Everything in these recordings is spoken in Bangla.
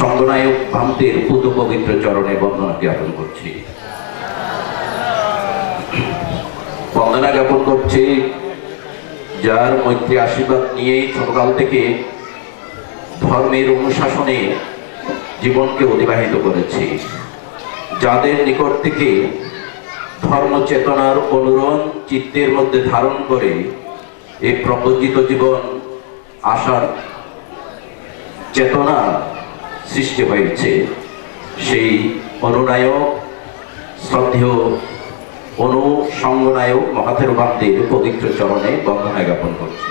সঙ্গনায়ক ভান্তের পুত পবিত্র চরণে বন্দনা জ্ঞাপন করছি। বন্দনা জ্ঞাপন করছি যার মৈত্রী আশীর্বাদ নিয়েই ছোটকাল থেকে ধর্মের অনুশাসনে জীবনকে অতিবাহিত করেছি, যাদের নিকট থেকে ধর্ম চেতনার অনুরণ চিত্তের মধ্যে ধারণ করে এই প্রবজ্জিত জীবন আশার চেতনা সৃষ্টি হয়েছে, সেই অনুনায়ক শ্রদ্ধেয় অনুসঙ্গনায়ক মহাথের ভান্তের পবিত্র চরণে বন্দনা জ্ঞাপন করছি।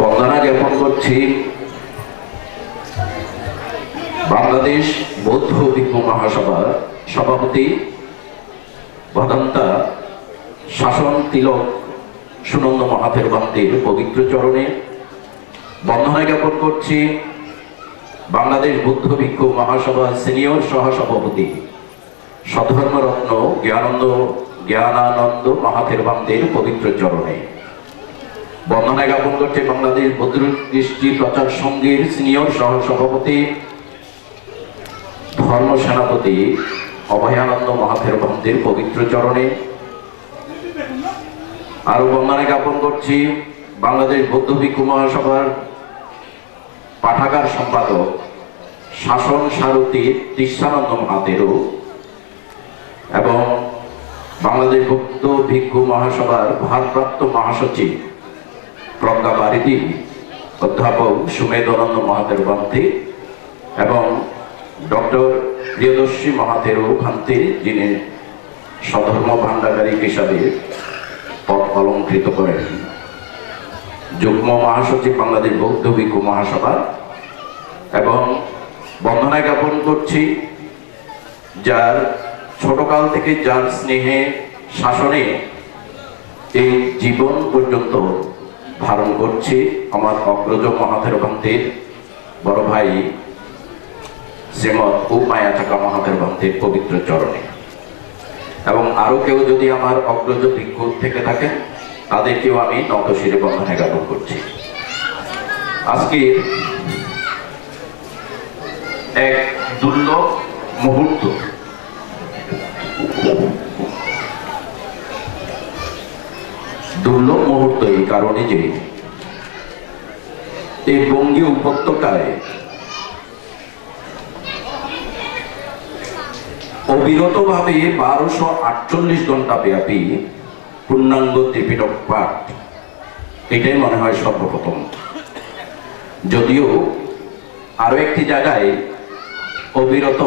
বন্দনা জ্ঞাপন করছি বাংলাদেশ বৌদ্ধ ভিক্ষু মহাসভার সভাপতি ভদন্তা শাসন তিলক সুনন্দ মহাথের ভান্তের পবিত্র চরণে। বন্দনা জ্ঞাপন করছি বাংলাদেশ বৌদ্ধ ভিক্ষু মহাসভার সিনিয়র সহসভাপতি সধর্মরত্ন জ্ঞানানন্দ মহাথের ভান্তের পবিত্র চরণে। বন্দনা জ্ঞাপন করছে বাংলাদেশ বৌদ্ধ কৃষ্টি প্রচার সংঘের সিনিয়র সহসভাপতি ধর্ম সেনাপতি অভয়ানন্দ মহাথের ভান্তের পবিত্র চরণে। আরো বন্দনা জ্ঞাপন করছি বাংলাদেশ বৌদ্ধ ভিক্ষু মহাসভার পাঠাগার সম্পাদক শাসন সারথী তৃষ্ণানন্দ মহাথেরও এবং বাংলাদেশ বৌদ্ধ ভিক্ষু মহাসভার ভারপ্রাপ্ত মহাসচিব প্রজ্ঞা বারিদি অধ্যাপক সুমেধানন্দ মহাথের ভান্তে এবং ডক্টর প্রিয়দর্শী মহাথেরও ভান্তে, যিনি স্বধর্ম ভান্ডাগারী হিসাবে পদ অলঙ্কৃত করেন, যুগ্ম মহাসচিব বাংলাদেশ বৌদ্ধ ভিক্ষু মহাসভা। এবং বন্দনা জ্ঞাপন করছি যার ছোটকাল থেকে যার স্নেহে শাসনে এই জীবন পর্যন্ত ধারণ করছে আমার অগ্রজ মহাথের ভান্তের বড় ভাই শ্রীমৎ ও মায়া চাকা মহাথের ভান্তের পবিত্র চরণে। এবং আরো কেউ যদি আমার অগ্রজ ভিক্ষু থেকে থাকেন তাদেরকেও আমি নতশিরে বন্দনা জ্ঞাপন করছি। আজকে এক দুর্লভ মুহূর্ত, দুর্লভ মুহূর্ত এই কারণে যে এই বঙ্গীয় উপত্যকায় অবিরতভাবে 1248 ঘন্টা ব্যাপী পূর্ণাঙ্গ ত্রিপিটক পাঠ, এটাই মনে হয় সর্বপ্রথম। যদিও আরো একটি জায়গায় অবিরত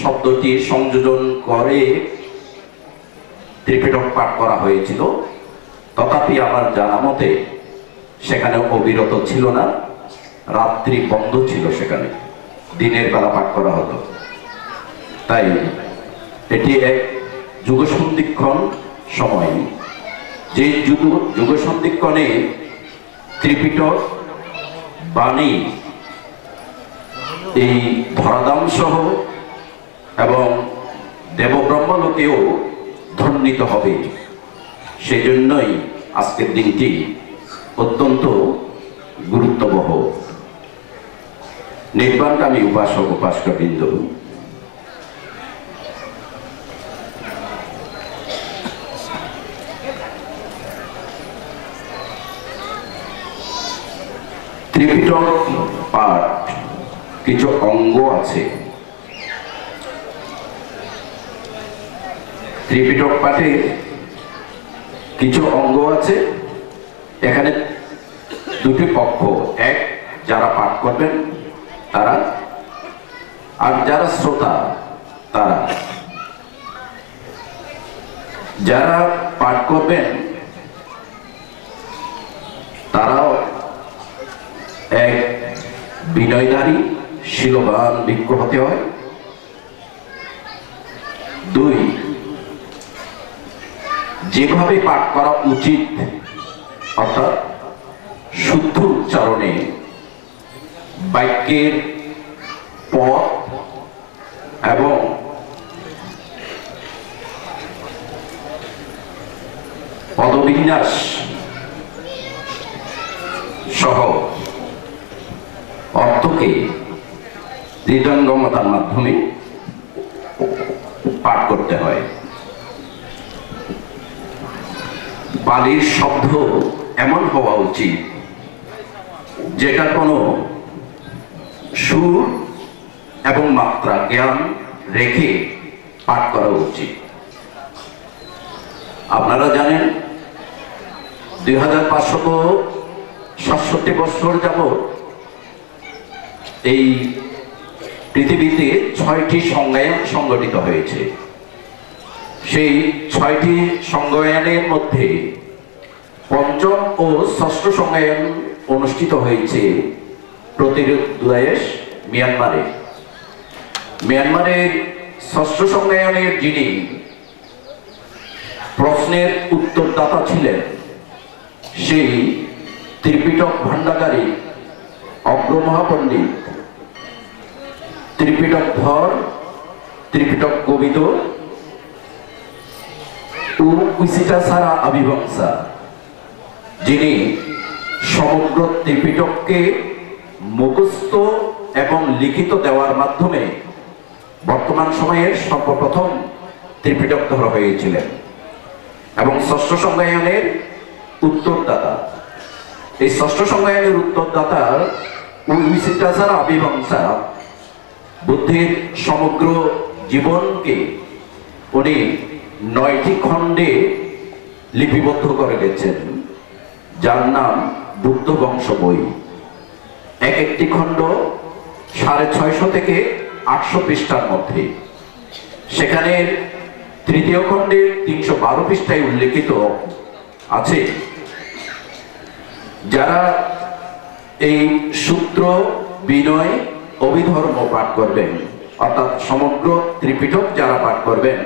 শব্দটি সংযোজন করে ত্রিপিটক পাঠ করা হয়েছিল, তথাপি আমার জানা মতে সেখানে অবিরত ছিল না, রাত্রি বন্ধ ছিল, সেখানে দিনের বেলা পাঠ করা হতো। তাই এটি এক যুগসন্ধিক্ষণ সময়, যে যুগসন্ধিক্ষণে ত্রিপিটক বাণী এই ধরাধাম সহ এবং দেবব্রহ্মলোকেও ধ্বনিত হবে। সেই জন্যই আজকের দিনটি অত্যন্ত গুরুত্ববহ। নির্বাণকামী উপাসক উপাসকাবৃন্দ, ত্রিপিটক পাঠ কিছু অঙ্গ আছে। ত্রিপিটক পাঠে কিছু অঙ্গ আছে। এখানে দুটি পক্ষ, এক যারা পাঠ করবেন তারা, আর যারা শ্রোতা তারা। যারা পাঠ করবেন তারাও এক বিনয়ধারী শীলবান ভিক্ষু হতে হয়। দুই, যেভাবে পাঠ করা উচিত অর্থাৎ শুদ্ধ উচ্চারণে বাক্যের পদ এবং পদবিন্যাস সহ অর্থকে হৃদয়ঙ্গমতার মাধ্যমে পাঠ করতে হয়। পালির শব্দ এমন হওয়া উচিত যেটা কোনো সুর এবং মাত্রা জ্ঞান রেখে পাঠ করা উচিত। আপনারা জানেন 2567 বছর যাবৎ এই পৃথিবীতে 6টি সংজ্ঞায়ন সংগঠিত হয়েছে। সেই 6টি সংজ্ঞায়নের মধ্যে পঞ্চম ও ষষ্ঠ সংজ্ঞায়ন অনুষ্ঠিত হয়েছে প্রতিরোধ দেশ মিয়ানমারে। মিয়ানমারের ষষ্ঠ সংজ্ঞায়নের যিনি প্রশ্নের উত্তরদাতা ছিলেন সেই ত্রিপিটক ভান্ডাগারী অগ্রমহাপণ্ডিত ত্রিপিটক ধর ত্রিপিটক কবিত উইসিটাসারা আবিবংসা, যিনি সমগ্র ত্রিপিটককে মুখস্থ এবং লিখিত দেওয়ার মাধ্যমে বর্তমান সময়ের সর্বপ্রথম ত্রিপিটক ধর হয়েছিলেন এবং ষষ্ঠ সংজ্ঞায়নের উত্তরদাতা। এই ষষ্ঠ সংজ্ঞায়নের উত্তরদাতার উইসিটাসারা আবিবংসা বুদ্ধির সমগ্র জীবনকে উনি 9টি খণ্ডে লিপিবদ্ধ করে গেছেন, যার নাম বুদ্ধ বংশ বই। এক একটি খণ্ড 650 থেকে 800 পৃষ্ঠার মধ্যে। সেখানে তৃতীয় খণ্ডে 312 পৃষ্ঠায় উল্লেখিত আছে যারা এই সূত্র বিনয় অভিধর্ম পাঠ করবেন, অর্থাৎ সমগ্র ত্রিপিটক যারা পাঠ করবেন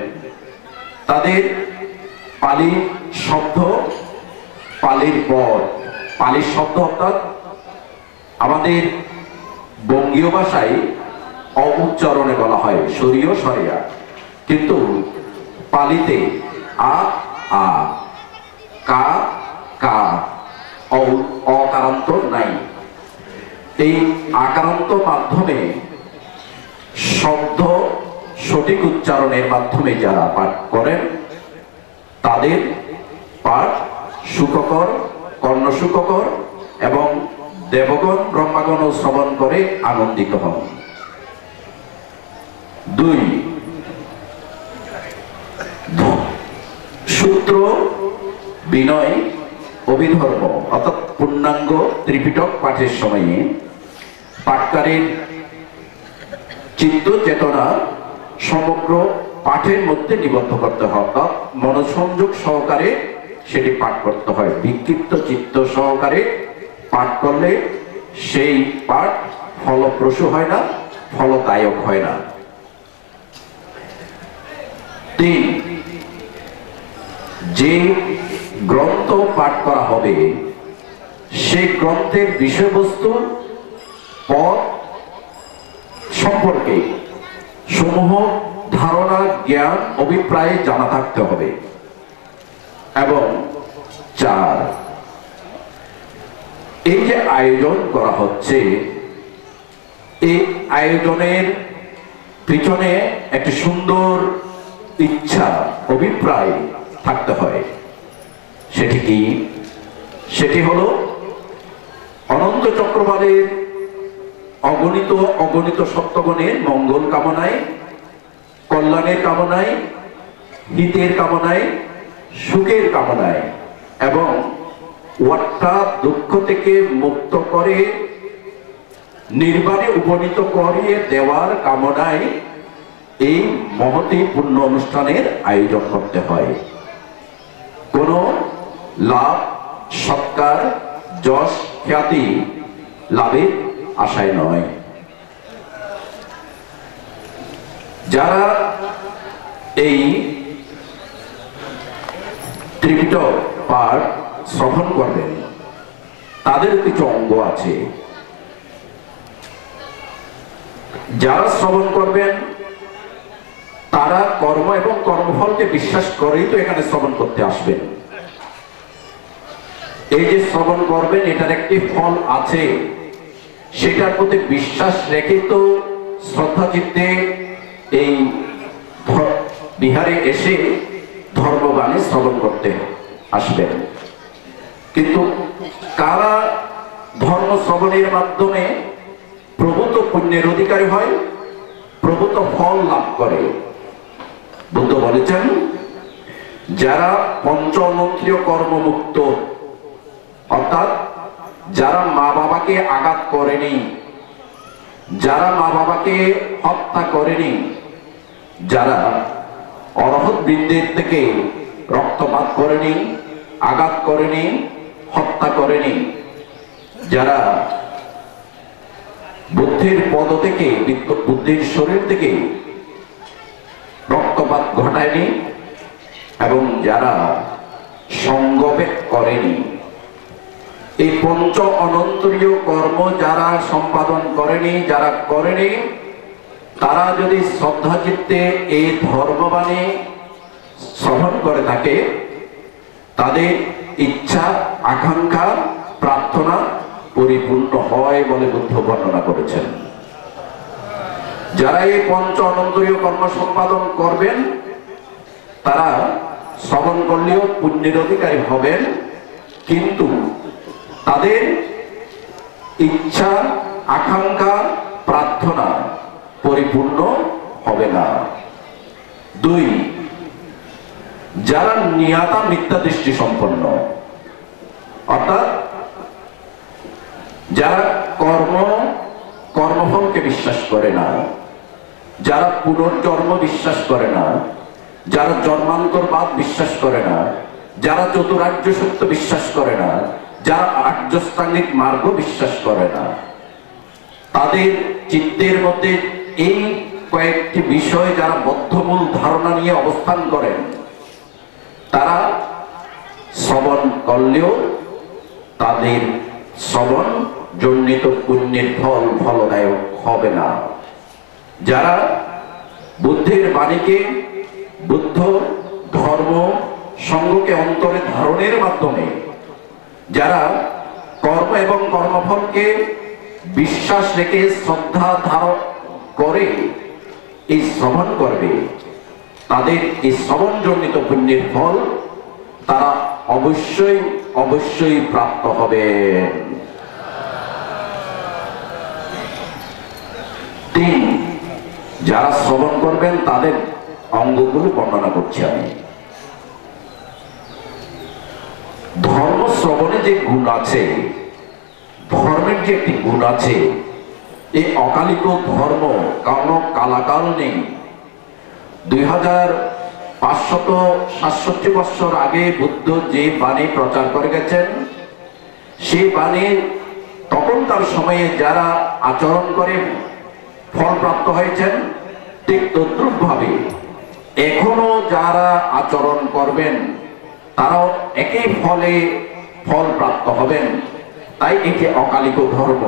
তাদের পালি শব্দ, পালির পদ, পালির শব্দ অর্থাৎ আমাদের বঙ্গীয় ভাষায় অউচ্চারণে বলা হয় সরিয় সরিয়া, কিন্তু পালিতে আ আ, কা কা, অকারান্ত নাই। এই আকারান্ত মাধ্যমে শব্দ সঠিক উচ্চারণের মাধ্যমে যারা পাঠ করেন তাদের পাঠ সুখকর, কর্ণসুখকর এবং দেবগণ ব্রহ্মাগণ শ্রবণ করে আনন্দিত হন। 2 সূত্র বিনয় অভিধর্ম অর্থাৎ পূর্ণাঙ্গ ত্রিপিটক পাঠের সময়ে পাঠকারীর চিত্ত চেতনা সমগ্র পাঠের মধ্যে নিবদ্ধ করতে হয়, অর্থাৎ মনোসংযোগ সহকারে সেটি পাঠ করতে হয়। বিক্ষিপ্ত চিত্ত সহকারে পাঠ করলে সেই পাঠ ফলপ্রসূ হয় না, ফলদায়ক হয় না। 3 যে গ্রন্থ পাঠ করা হবে সেই গ্রন্থের বিষয়বস্তু পদ সম্পর্কে সমূহ ধারণা, জ্ঞান, অভিপ্রায় জানা থাকতে হবে। এবং 4 এই যে আয়োজন করা হচ্ছে এই আয়োজনের পিছনে একটি সুন্দর ইচ্ছা, অভিপ্রায় থাকতে হয়। সেটি কি? সেটি হলো অনন্ত চক্রবালের অগণিত অগণিত সত্যগণের মঙ্গল কামনায়, কল্যাণের কামনায়, হিতের কামনায়, সুখের কামনায় এবং অর্থাৎ দুঃখ থেকে মুক্ত করে নির্বাণে উপনীত করিয়ে দেওয়ার কামনায় এই মহতী পুণ্য অনুষ্ঠানের আয়োজন করতে হয়। কোনো লাভ, সৎকার, যশ, খ্যাতি লাভের আশায় নয়। যারা এই ত্রিপিটক পাঠ শ্রবণ করবেন তাদের কিছু অঙ্গ আছে। যারা শ্রবণ করবেন তারা কর্ম এবং কর্মফলকে বিশ্বাস করেই তো এখানে শ্রবণ করতে আসবেন। এই যে শ্রবণ করবেন এটার একটি ফল আছে, সেটার প্রতি বিশ্বাস রেখে তো শ্রদ্ধা চিত্তে এই বিহারে এসে ধর্মবাণী শ্রবণ করতে আসবেন। কিন্তু কারা ধর্ম শ্রবণের মাধ্যমে প্রভূত পুণ্যের অধিকারী হয়, প্রভূত ফল লাভ করে? বুদ্ধ বলেছেন, যারা পঞ্চমন্ত্রীয় কর্মমুক্ত, অর্থাৎ যারা মা বাবাকে আঘাত করেনি, যারা মা বাবাকে হত্যা করেনি, যারা অরহৎ বৃন্দের থেকে রক্তপাত করেনি, আঘাত করেনি, হত্যা করেনি, যারা বুদ্ধির পদ থেকে বুদ্ধির শরীর থেকে রক্তপাত ঘটায়নি, এবং যারা সঙ্গবেগ করেনি, এই পঞ্চ অনন্তরীয় কর্ম যারা সম্পাদন করেনি, যারা করেনি, তারা যদি শ্রদ্ধা চিত্তে এই ধর্মবাণী শ্রবণ করে থাকে, তাদের ইচ্ছা, আকাঙ্ক্ষা, প্রার্থনা পরিপূর্ণ হয় বলে বুদ্ধ বর্ণনা করেছেন। যারা এই পঞ্চ অনন্তরীয় কর্ম সম্পাদন করবেন, তারা শ্রবণ করলেও পুণ্যের অধিকারী হবেন, কিন্তু তাদের ইচ্ছা, আকাঙ্ক্ষা, প্রার্থনা পরিপূর্ণ হবে না। 2, যারা নিয়াতা মিথ্যা দৃষ্টি সম্পন্ন, অর্থাৎ যারা কর্মফলকে বিশ্বাস করে না, যারা পুনর্জন্ম বিশ্বাস করে না, যারা জন্মান্তরবাদ বিশ্বাস করে না, যারা চতুরার্য সত্য বিশ্বাস করে না, যারা আর্যস্থাঙ্গিক মার্গ বিশ্বাস করে না, তাদের চিত্তের মধ্যে এই কয়েকটি বিষয় যারা বদ্ধমূল ধারণা নিয়ে অবস্থান করেন, তারা শ্রবণ করলেও তাদের শ্রবণ জনিত পুণ্যের ফল ফলদায়ক হবে না। যারা বুদ্ধের বাণীকে, বুদ্ধ ধর্ম সঙ্গকে অন্তরে ধারণের মাধ্যমে যারা কর্ম এবং কর্মফলকে বিশ্বাস রেখে শ্রদ্ধা ধারণ করে এই শ্রবণ করবে, তাদের এই শ্রবণ জনিত পুণ্যের ফল তারা অবশ্যই অবশ্যই প্রাপ্ত হবে। 3, যারা শ্রবণ করবেন তাদের অঙ্গগুলো বর্ণনা করছি আমি। ধর্ম শ্রবণে যে গুণ আছে, ধর্মের যে একটি গুণ আছে, এই অকালিক ধর্ম কারণ কালাকাল নেই। 2567 বছর আগে বুদ্ধ যে বাণী প্রচার করে গেছেন, সেই বাণী তখনকার সময়ে যারা আচরণ করে ফল প্রাপ্ত হয়েছেন, ঠিক তদ্রূপ ভাবে এখনো যারা আচরণ করবেন তারাও একই ফল প্রাপ্ত হবেন। তাই এটি অকালিক ধর্ম।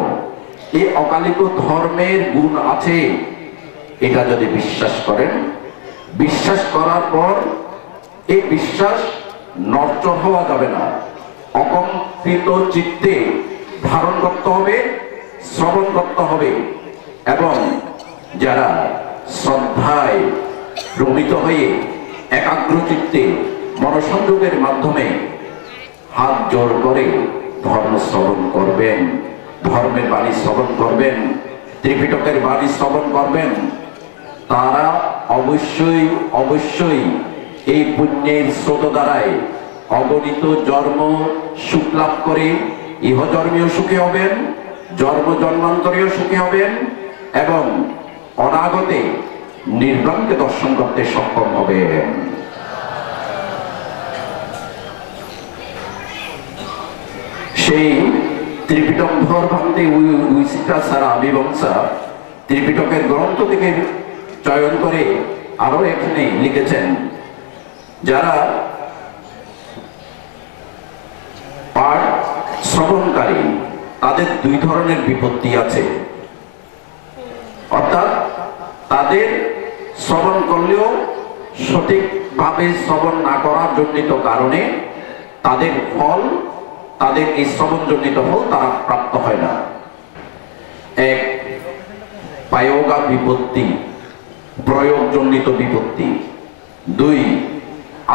এই অকালিক ধর্মের গুণ আছে, এটা যদি বিশ্বাস করেন, বিশ্বাস করার পর এই বিশ্বাস নষ্ট হওয়া যাবে না, অকম্পিত চিত্তে ধারণ করতে হবে, শ্রবণ করতে হবে, এবং যারা শ্রদ্ধায় রমিত হয়ে একাগ্র চিত্তে মনসংযোগের মাধ্যমে হাত জোড় করে ধর্ম শ্রবণ করবেন, ধর্মের বাণী শ্রবণ করবেন, ত্রিপিটকের বাণী শ্রবণ করবেন, তারা অবশ্যই অবশ্যই এই পুণ্যের স্রোত দ্বারায় অগণিত জন্ম সুখ লাভ করে ইহজন্মীয় সুখী হবেন, জন্মান্তরীয় সুখী হবেন, এবং অনাগতে নির্বাণকে দর্শন করতে সক্ষম হবেন। সেই ত্রিপিটক ধর ভান্তে উইসিকা সারা বিবংসা ত্রিপিটকের গ্রন্থ থেকে চয়ন করে আরো এখানে লিখেছেন, যারা পাঠ শ্রবণকারী তাদের 2 ধরনের বিপত্তি আছে, অর্থাৎ তাদের শ্রবণ করলেও সঠিকভাবে শ্রবণ না করার জনিত কারণে তাদের ফল তাদের এই শ্রবণজনিত ফল তারা প্রাপ্ত হয় না। এক, পায়োগা বিপত্তি, প্রয়োগজনিত বিপত্তি। দুই,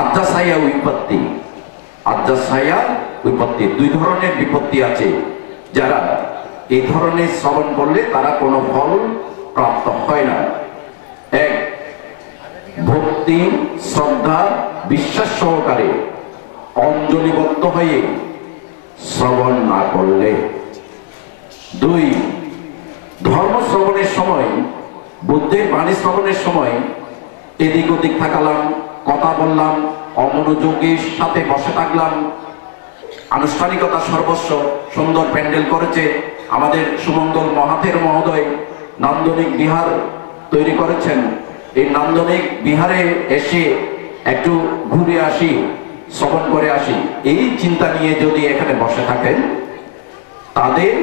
আজ্জাসায়া বিপত্তি। আজ্জাসায়া বিপত্তি, দুই ধরনের বিপত্তি আছে। যারা এই ধরনের শ্রবণ করলে তারা কোনো ফল প্রাপ্ত হয় না। এক, ভক্তি, শ্রদ্ধা, বিশ্বাস সহকারে অঞ্জলিবদ্ধ হয়ে শ্রবণ না করলে। দুই, ধর্ম শ্রবণের সময়, বুদ্ধের বাণী শ্রবণের সময় এদিক ওদিক থাকালাম, কথা বললাম, অমনোযোগের সাথে বসে থাকলাম। আনুষ্ঠানিকতা সর্বস্ব, সুন্দর প্যান্ডেল করেছে আমাদের সুমঙ্গল মহাথের মহোদয়, নান্দনিক বিহার তৈরি করেছেন। এই নান্দনিক বিহারে এসে একটু ঘুরে আসি, শ্রবণ করে আসি, এই চিন্তা নিয়ে যদি এখানে বসে থাকেন তাদের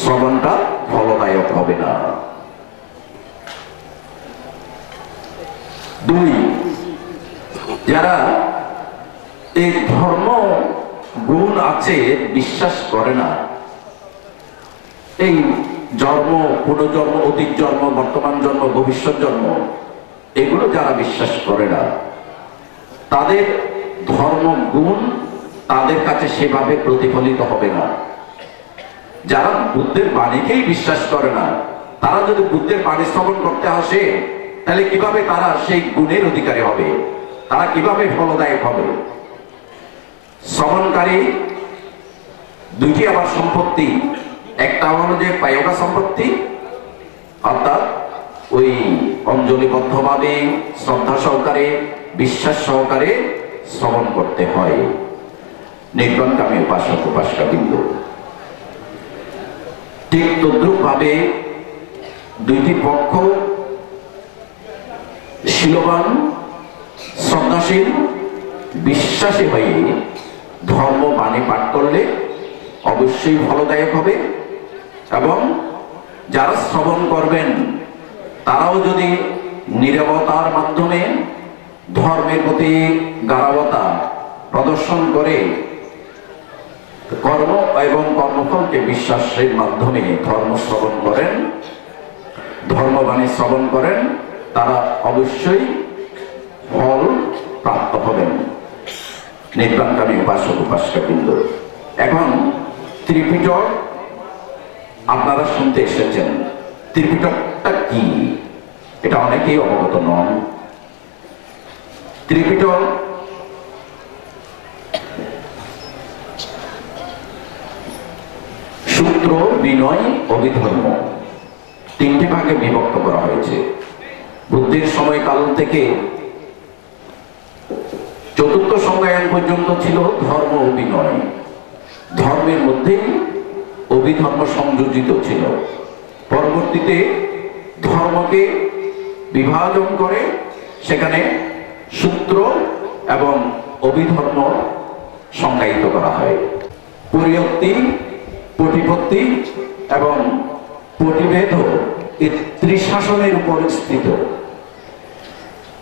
শ্রবণটা ফলদায়ক হবে না। দুই, যারা এই ধর্ম গুণ আছে বিশ্বাস করে না, এই জন্ম, পুনর্জন্ম, অতীত জন্ম, বর্তমান জন্ম, ভবিষ্যৎ জন্ম, এগুলো যারা বিশ্বাস করে না, তাদের ধর্ম গুণ তাদের কাছে সেভাবে প্রতিফলিত হবে না। যারা বুদ্ধের বাণীকেই বিশ্বাস করে না, তারা যদি বুদ্ধের বাণী শ্রবণ করতে আসে তাহলে কিভাবে তারা সেই গুণের অধিকারী হবে? তারা কিভাবে ফলদায়ক হবে? শ্রবণকারী দুইটি আবার সম্পত্তি, একটা হলো যে পায়োগা সম্পত্তি, অর্থাৎ ওই অঞ্জলিবদ্ধভাবে শ্রদ্ধা সহকারে বিশ্বাস সহকারে শ্রবণ করতে হয়। নির্বাণকামী উপাসক উপাসিকা বৃন্দ, ঠিক তদ্রুপ ভাবে দুইটি পক্ষ শীলবান, শ্রদ্ধাশীল, বিশ্বাসী হয়ে ধর্ম বাণী পাঠ করলে অবশ্যই ফলদায়ক হবে। এবং যারা শ্রবণ করবেন তারাও যদি নীরবতার মাধ্যমে ধর্মের প্রতি গাঢ়তা প্রদর্শন করে কর্ম এবং কর্মফলকে বিশ্বাসের মাধ্যমে ধর্ম শ্রবণ করেন, ধর্মবাণী শ্রবণ করেন, তারা অবশ্যই ফল প্রাপ্ত হবেন। নির্বাণকামী উপাসক উপাসিকা বৃন্দ, এখন ত্রিপিটক আপনারা শুনতে এসেছেন। ত্রিপিটকটা কি এটা অনেকেই অবগত নন। ত্রিপিটক সূত্র, বিনয়, অভিধর্ম, তিনটি ভাগে বিভক্ত করা হয়েছে। বুদ্ধের সময়কাল থেকে চতুর্থ সংজ্ঞায়ন পর্যন্ত ছিল ধর্ম ও বিনয়। ধর্মের মধ্যেই অভিধর্ম সংযোজিত ছিল। পরবর্তীতে ধর্মকে বিভাজন করে সেখানে সূত্র এবং অভিধর্ম সংজ্ঞায়িত করা হয়। পরিয়ক্তি, প্রতিপত্তি এবং প্রতিভেদ এই ত্রিশাসনের উপর স্থিত।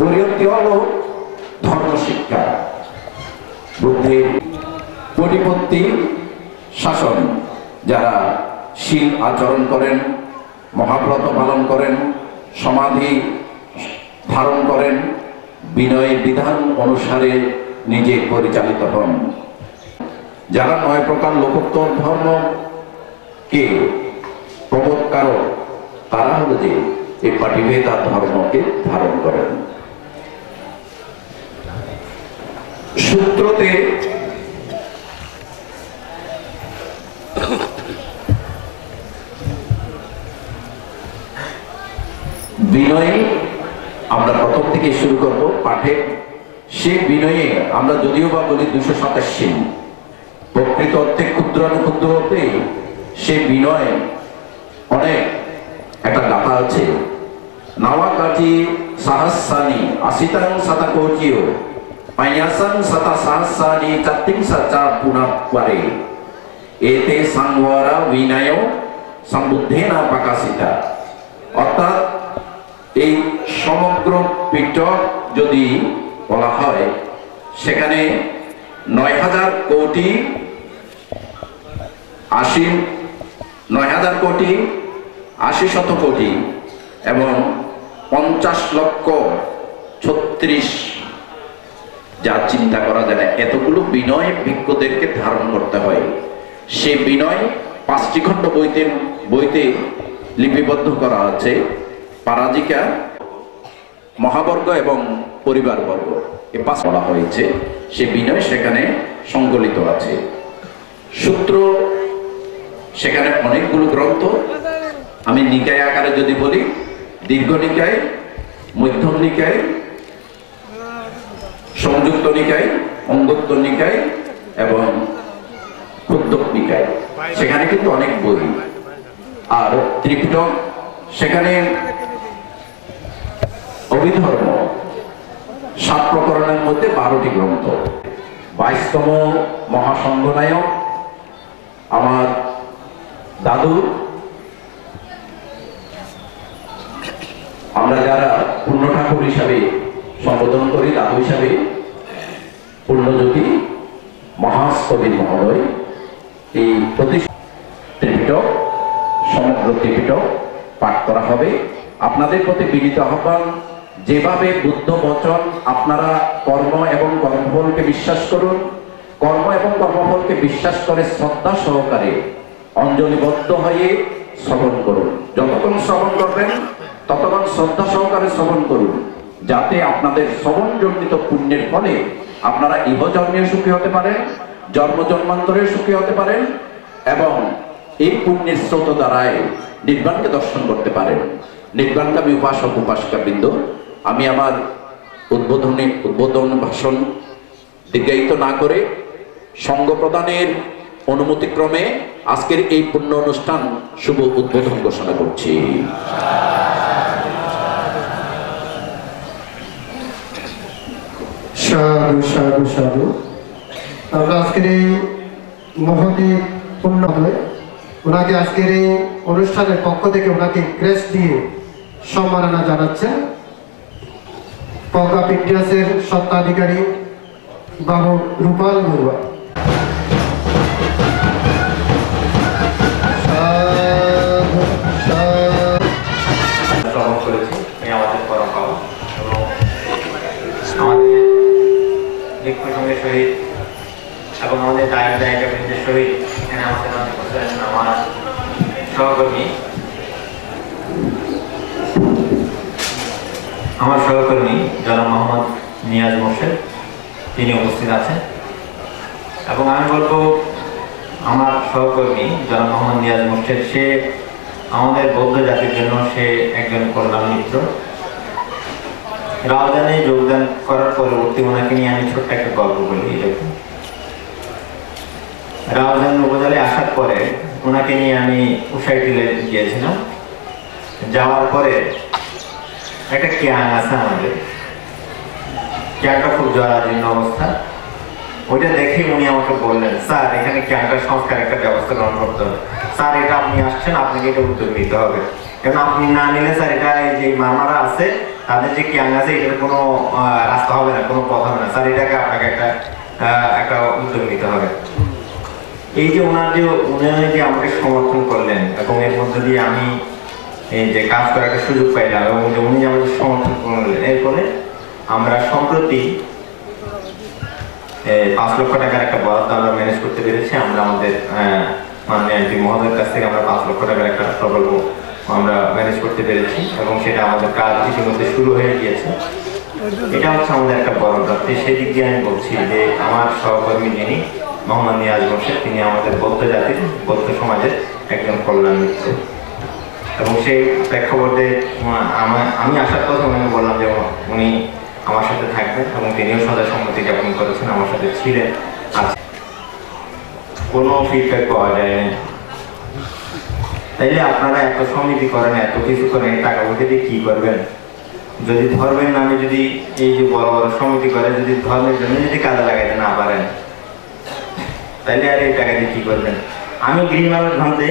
পরিয়ক্তি হল ধর্ম শিক্ষা, বুদ্ধের প্রতিপত্তি শাসন, যারা শীল আচরণ করেন, মহাব্রত পালন করেন, সমাধি ধারণ করেন, বিনয়ের বিধান অনুসারে নিজে পরিচালিত হন। যারা 9 প্রকার লোকোত্তর ধর্মকে প্রবোধকারক, তারা হল যে এই পাটিভেদা ধর্মকে ধারণ করেন। সূত্রতে বিনয় আমরা প্রথম থেকে শুরু করব পাঠে। সে বিনয়ে আমরা যদিও বা বলি 287, প্রকৃত অর্থে ক্ষুদ্রানুক্ষুদ্র অর্থে সে বিনয় অনেক একটা গাথা আছে। নাওয়া কাজী সাহসানি আসিতাং শতকোচিও পায়াসাং শত সহস্রানি চাত্তিং সচা পুনঃপরে এতে সংবরা বিনয় সম্বুদ্ধেনা প্রকাশিতা। অর্থাৎ এই সমগ্র পিটক যদি বলা হয় সেখানে 9000 কোটি 9,000 কোটি, 80 কোটি এবং 50,36,000, যা চিন্তা করা যায় না, এতগুলো বিনয় ভিক্ষুদেরকে ধারণ করতে হয়। সে বিনয় 5টি খণ্ড বইতে লিপিবদ্ধ করা আছে। পারাজিকা, মহাবর্গ এবং পরিবারবর্গ, এ 5 বলা হয়েছে। সে বিনয় সেখানে সংকলিত আছে। সূত্র, সেখানে অনেকগুলো গ্রন্থ। আমি নিকায় আকারে যদি বলি, দীর্ঘ নিকায়, মধ্যম নিকায়, সংযুক্ত নিকায়, অঙ্গুত্র নিকায় এবং ক্ষুদ্র নিকায়, সেখানে কিন্তু অনেক বই। আর ত্রিপিটক, সেখানে অভিধর্ম 7 প্রকরণের মধ্যে 12টি গ্রন্থ। 22তম মহাসংঘনায়ক আমার দাদু, আমরা যারা পূর্ণ ঠাকুর হিসাবে সম্বোধন করি, দাদু হিসাবে পূর্ণজ্যোতি মহাস্তবীর মহোদয় এই ত্রিপিটক, সমগ্র ত্রিপিটক পাঠ করা হবে। আপনাদের প্রতি বিনীত আহ্বান, যেভাবে বুদ্ধ বচন আপনারা কর্ম এবং কর্মফলকে বিশ্বাস করুন, কর্ম এবং কর্মফলকে বিশ্বাস করে শ্রদ্ধা সহকারে অঞ্জলিবদ্ধ হয়ে শ্রবণ করুন। যতক্ষণ শ্রবণ করবেন ততক্ষণ শ্রদ্ধা সহকারে শ্রবণ করুন, যাতে আপনাদের শ্রবণ জনিত পুণ্যের ফলে আপনারা ইহজন্মেও সুখী হতে পারেন, জন্ম জন্মান্তরেও সুখী হতে পারেন এবং এই পুণ্যের স্রোত দ্বারায় নির্বাণকে দর্শন করতে পারেন। নির্বাণকামী উপাসক উপাসিকা বৃন্দ, আমি আমার উদ্বোধন ভাষণ দীর্ঘায়িত না করে সঙ্গ প্রদানের অনুমতিক্রমে আজকের এই পুণ্য অনুষ্ঠান শুভ উদ্বোধন ঘোষণা করছি। সাধু সাধু সাধু। আমরা আজকের এই মহতি পুণ্য ওনাকে আজকের এই অনুষ্ঠানের পক্ষ থেকে ওনাকে ক্রেস্ট দিয়ে সম্মাননা জানাচ্ছেন প্রজ্ঞা পিটিএসের স্বত্বাধিকারী বাবু রূপাল বড়ুয়া। আমাদের পরম পাওয়া এবং আমাদের ভিক্ষুসঙ্গের সহিত এবং আমাদের দায়িকা বৃন্দের সহিত এখানে আমাদের আমার সহকর্মী জনাব মোহাম্মদ নিয়াজ মোর্শেদ, তিনি উপস্থিত আছেন। এবং আমি বলবো আমার সহকর্মী জনাব মোহাম্মদ নিয়াজ মোর্শেদ, সে আমাদের বৌদ্ধ জাতির জন্য সে একজন কল্যাণ মিত্র। রাউজানে যোগদান করার পরবর্তী ওনাকে নিয়ে আমি ছোট্ট একটা গল্প বলি। রাউজান উপজেলায় আসার পরে ওনাকে নিয়ে আমি উষাইটিলে গিয়েছিলাম। যাওয়ার পরে একটা ক্যাং আছে আমাদের, ক্যাংটা খুব জরাজীর্ণ অবস্থা। ওইটা দেখে উনি আমাকে বললেন, স্যার এখানে ক্যাংটা সংস্কার একটা ব্যবস্থা গ্রহণ করতে হবে। স্যার এটা আপনি আসছেন, আপনাকে এটা উদ্যোগ নিতে হবে, কারণ আপনি না নিলে স্যার এটা যে মারমারা আছে তাদের যে ক্যাং আছে এটার কোনো রাস্তা হবে না, কোনো পথ হবে না স্যার, এটাকে আপনাকে একটা উদ্যোগ নিতে হবে। এই যে উনি যে আমাকে সমর্থন করলেন এবং এর মধ্যে দিয়ে আমি এই যে কাজ করার একটা সুযোগ পাইলাম এবং উনি যে আমাকে সমর্থন করলেন, এরপরে আমরা সম্প্রতি 5 লক্ষ টাকার একটা বরাদ্দ আমরা ম্যানেজ করতে পেরেছি। আমরা আমাদের মাননীয় এমপি মহোদয়ের কাছ থেকে আমরা 5 লক্ষ টাকার একটা প্রকল্প আমরা ম্যানেজ করতে পেরেছি এবং সেটা আমাদের কাজ ইতিমধ্যে শুরু হয়ে গিয়েছে। এটা হচ্ছে আমাদের একটা বড় প্রাপ্তি। সেদিক দিয়ে আমি বলছি যে আমার সহকর্মী যিনি মোহাম্মদ নিয়াজ মোর্শেদ, তিনি আমাদের বৌদ্ধ জাতির, বৌদ্ধ সমাজের একজন কল্যাণ মিত্র এবং সেই প্রেক্ষাপটে আমি আসার কথা উনি বললাম যে উনি আমার সাথে থাকবেন এবং তিনিও সদা সম্মতি জ্ঞাপন করেছেন, আমার সাথে ছিলেন। আছে কোনো ফিডব্যাক পাওয়া যায়নি। তাইলে আপনারা এত সমিতি করেন, এত কিছু করেন, এই টাকা উঠে দিয়ে কি করবেন? যদি ধর্মের নামে যদি এই যে বড় বড় সমিতি করে যদি ধর্মের জন্য যদি কাজে লাগাইতে না পারেন, তাইলে আর এই টাকা দিয়ে কি করবেন? আমি গৃহীমানের ভান্তে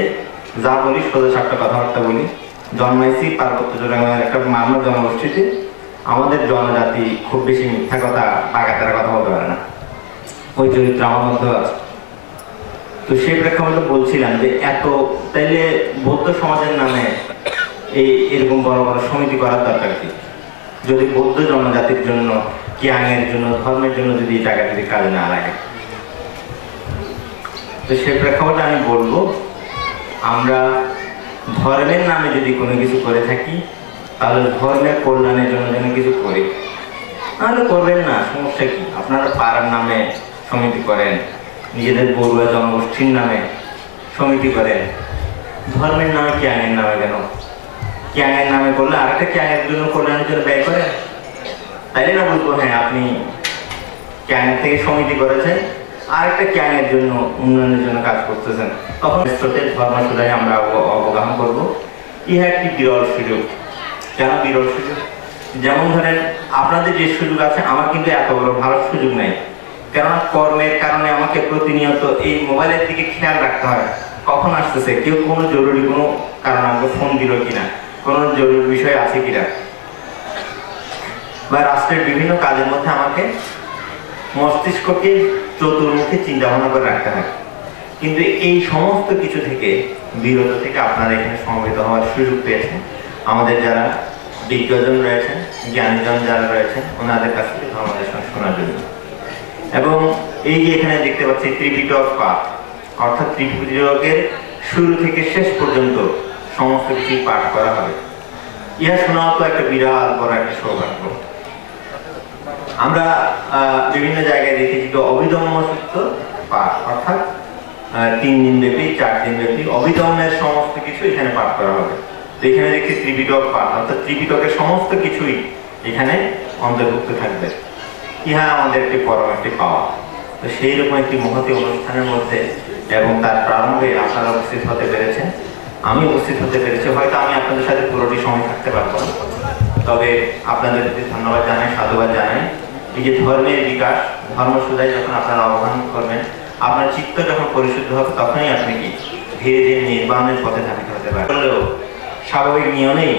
যা বলি সোজা সাপটা কথাবার্তা বলি। জন্মাইছি পার্বত্য চট্টগ্রামের একটা মানব জনগোষ্ঠীতে। আমাদের জনজাতি খুব বেশি মিথ্যা কথা, বাগাতারা কথা বলতে পারে না, ওই চরিত্র আমার মধ্যে আছে। তো সেই প্রেক্ষাপটে বলছিলাম যে এত তাইলে বৌদ্ধ সমাজের নামে এরকম বড় বড় সমিতি করার দরকার কি? যদি বৌদ্ধ জনজাতির জন্য, জ্ঞানের জন্য, ধর্মের জন্য যদি এই টাকা যদি কাজে না লাগে, তো সেই প্রেক্ষাপটে আমি বলবো আমরা ধর্মের নামে যদি কোনো কিছু করে থাকি তাহলে ধর্মের কল্যাণের জন্য যেন কিছু করি, নাহলে করবেন না, সমস্যা কি? আপনারা পাড়ার নামে সমিতি করেন, নিজেদের বড়ুয়া জনগোষ্ঠীর নামে সমিতি করেন, ধর্মের নামে জ্ঞানের নামে কেন? জ্ঞানের নামে করলে আরেকটা জ্ঞানের জন্য কল্যাণের জন্য ব্যয় করেন, তাইলে না বলবো হ্যাঁ আপনি জ্ঞানের থেকে সমিতি করেছেন, আরেকটা জ্ঞানের জন্য উন্নয়নের জন্য কাজ করতেছেন। তখন স্রোতের ধর্মসুদায় আমরা অবগাহন করবো ইহা একটি বিরল সুযোগ। কেন বিরল সুযোগ? যেমন ধরেন আপনাদের যে সুযোগ আছে আমার কিন্তু এত বড় ভালো সুযোগ নেই, কেননা কর্মের কারণে আমাকে প্রতিনিয়ত এই মোবাইলের দিকে খেয়াল রাখতে হয় কখন আসতেছে, কেউ কোনো জরুরি কোনো কারণ আমাকে ফোন দিল কিনা, কোনো জরুরি বিষয় আছে কিনা, বা রাষ্ট্রের বিভিন্ন কাজের মধ্যে আমাকে মস্তিষ্ককে চতুর্মুখী চিন্তা ভাবনা করে রাখতে হয়। কিন্তু এই সমস্ত কিছু থেকে বিরত থেকে আপনারা এখানে সমবেত হওয়ার সুযোগ পেয়েছেন। আমাদের যারা বিজ্ঞজন রয়েছেন, জ্ঞানীজন যারা রয়েছেন, ওনাদের কাছ থেকে ধর্মদেশন শোনার জন্য। এবং এই যে এখানে দেখতে পাচ্ছি ত্রিপিটক পাঠ, অর্থাৎ ত্রিপিটকের শুরু থেকে শেষ পর্যন্ত সমস্ত কিছু পাঠ করা হবে। ইহা শোনাও তো একটা বিরাট বড় একটা সৌভাগ্য। আমরা বিভিন্ন জায়গায় দেখেছি তো অভিধম্ম সূত্র পাঠ, অর্থাৎ 3 দিন ব্যাপী 4 দিন ব্যাপী অভিধম্মের সমস্ত কিছু এখানে পাঠ করা হবে। তো এখানে দেখছি ত্রিপিটক পাঠ, অর্থাৎ ত্রিপিটকের সমস্ত কিছুই এখানে অন্তর্ভুক্ত থাকবে। ইহা আমাদের একটি পরম একটি পাওয়া। তো সেই রকম একটি মহতী অনুষ্ঠানের মধ্যে এবং তার প্রারম্ভে আপনারা উপস্থিত হতে পেরেছেন, আমি উপস্থিত হতে পেরেছি। হয়তো আমি আপনাদের সাথে পুরোটি সময় থাকতে পারবো না, তবে আপনাদের প্রতি ধন্যবাদ জানাই, সাধুবাদ জানাই। এই যে ধর্মের বিকাশ, ধর্মসুদায় যখন আপনারা অবগাহন করবেন, আপনার চিত্ত যখন পরিশুদ্ধ হবে তখনই আপনি কি ধীরে ধীরে নির্বাণের পথে ধাবিত হতে পারেন। বললেও স্বাভাবিক নিয়মেই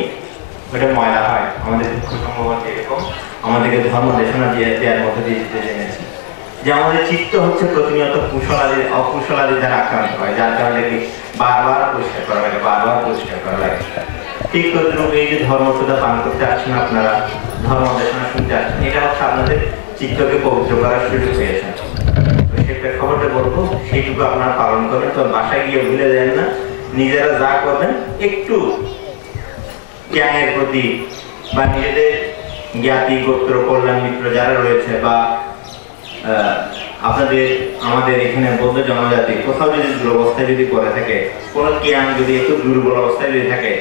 ওটা ময়লা হয়। আমাদের দুঃখ সম্ভবত এরকম আমাদেরকে ধর্ম দেশনা দেওয়ার মধ্যে দিয়ে যেতে জেনেছি যে আমাদের চিত্ত হচ্ছে প্রতিনিয়ত কুশলাদি অকুশলাদি দ্বারা আক্রান্ত হয়, যার কারণে কি বারবার পরিষ্কার করা লাগে, বারবার পরিষ্কার করা লাগে। ঠিক তদ্রুপ এই যে ধর্মসুধা পান করতে আসছেন আপনারা, ধর্ম দেশনা শুনতে আসছেন, এটা হচ্ছে আপনাদের চিত্তকে পবিত্র করার সুযোগ পেয়েছেন। সেটা খবরটা বলবো সেইটুকু আপনারা পালন করবেন। তো বাসায় গিয়ে ভুলে দেন না, নিজেরা যা করবেন একটু জ্ঞানের প্রতি বা নিজেদের জ্ঞাতি গোত্র কল্যাণ মিত্র যারা রয়েছে বা আপনাদের আমাদের এখানে বৌদ্ধ জনজাতি কোথাও যদি দুরবস্থায় যদি করে থাকে, কোনো জ্ঞান যদি একটু দুর্বল অবস্থায় যদি থাকে,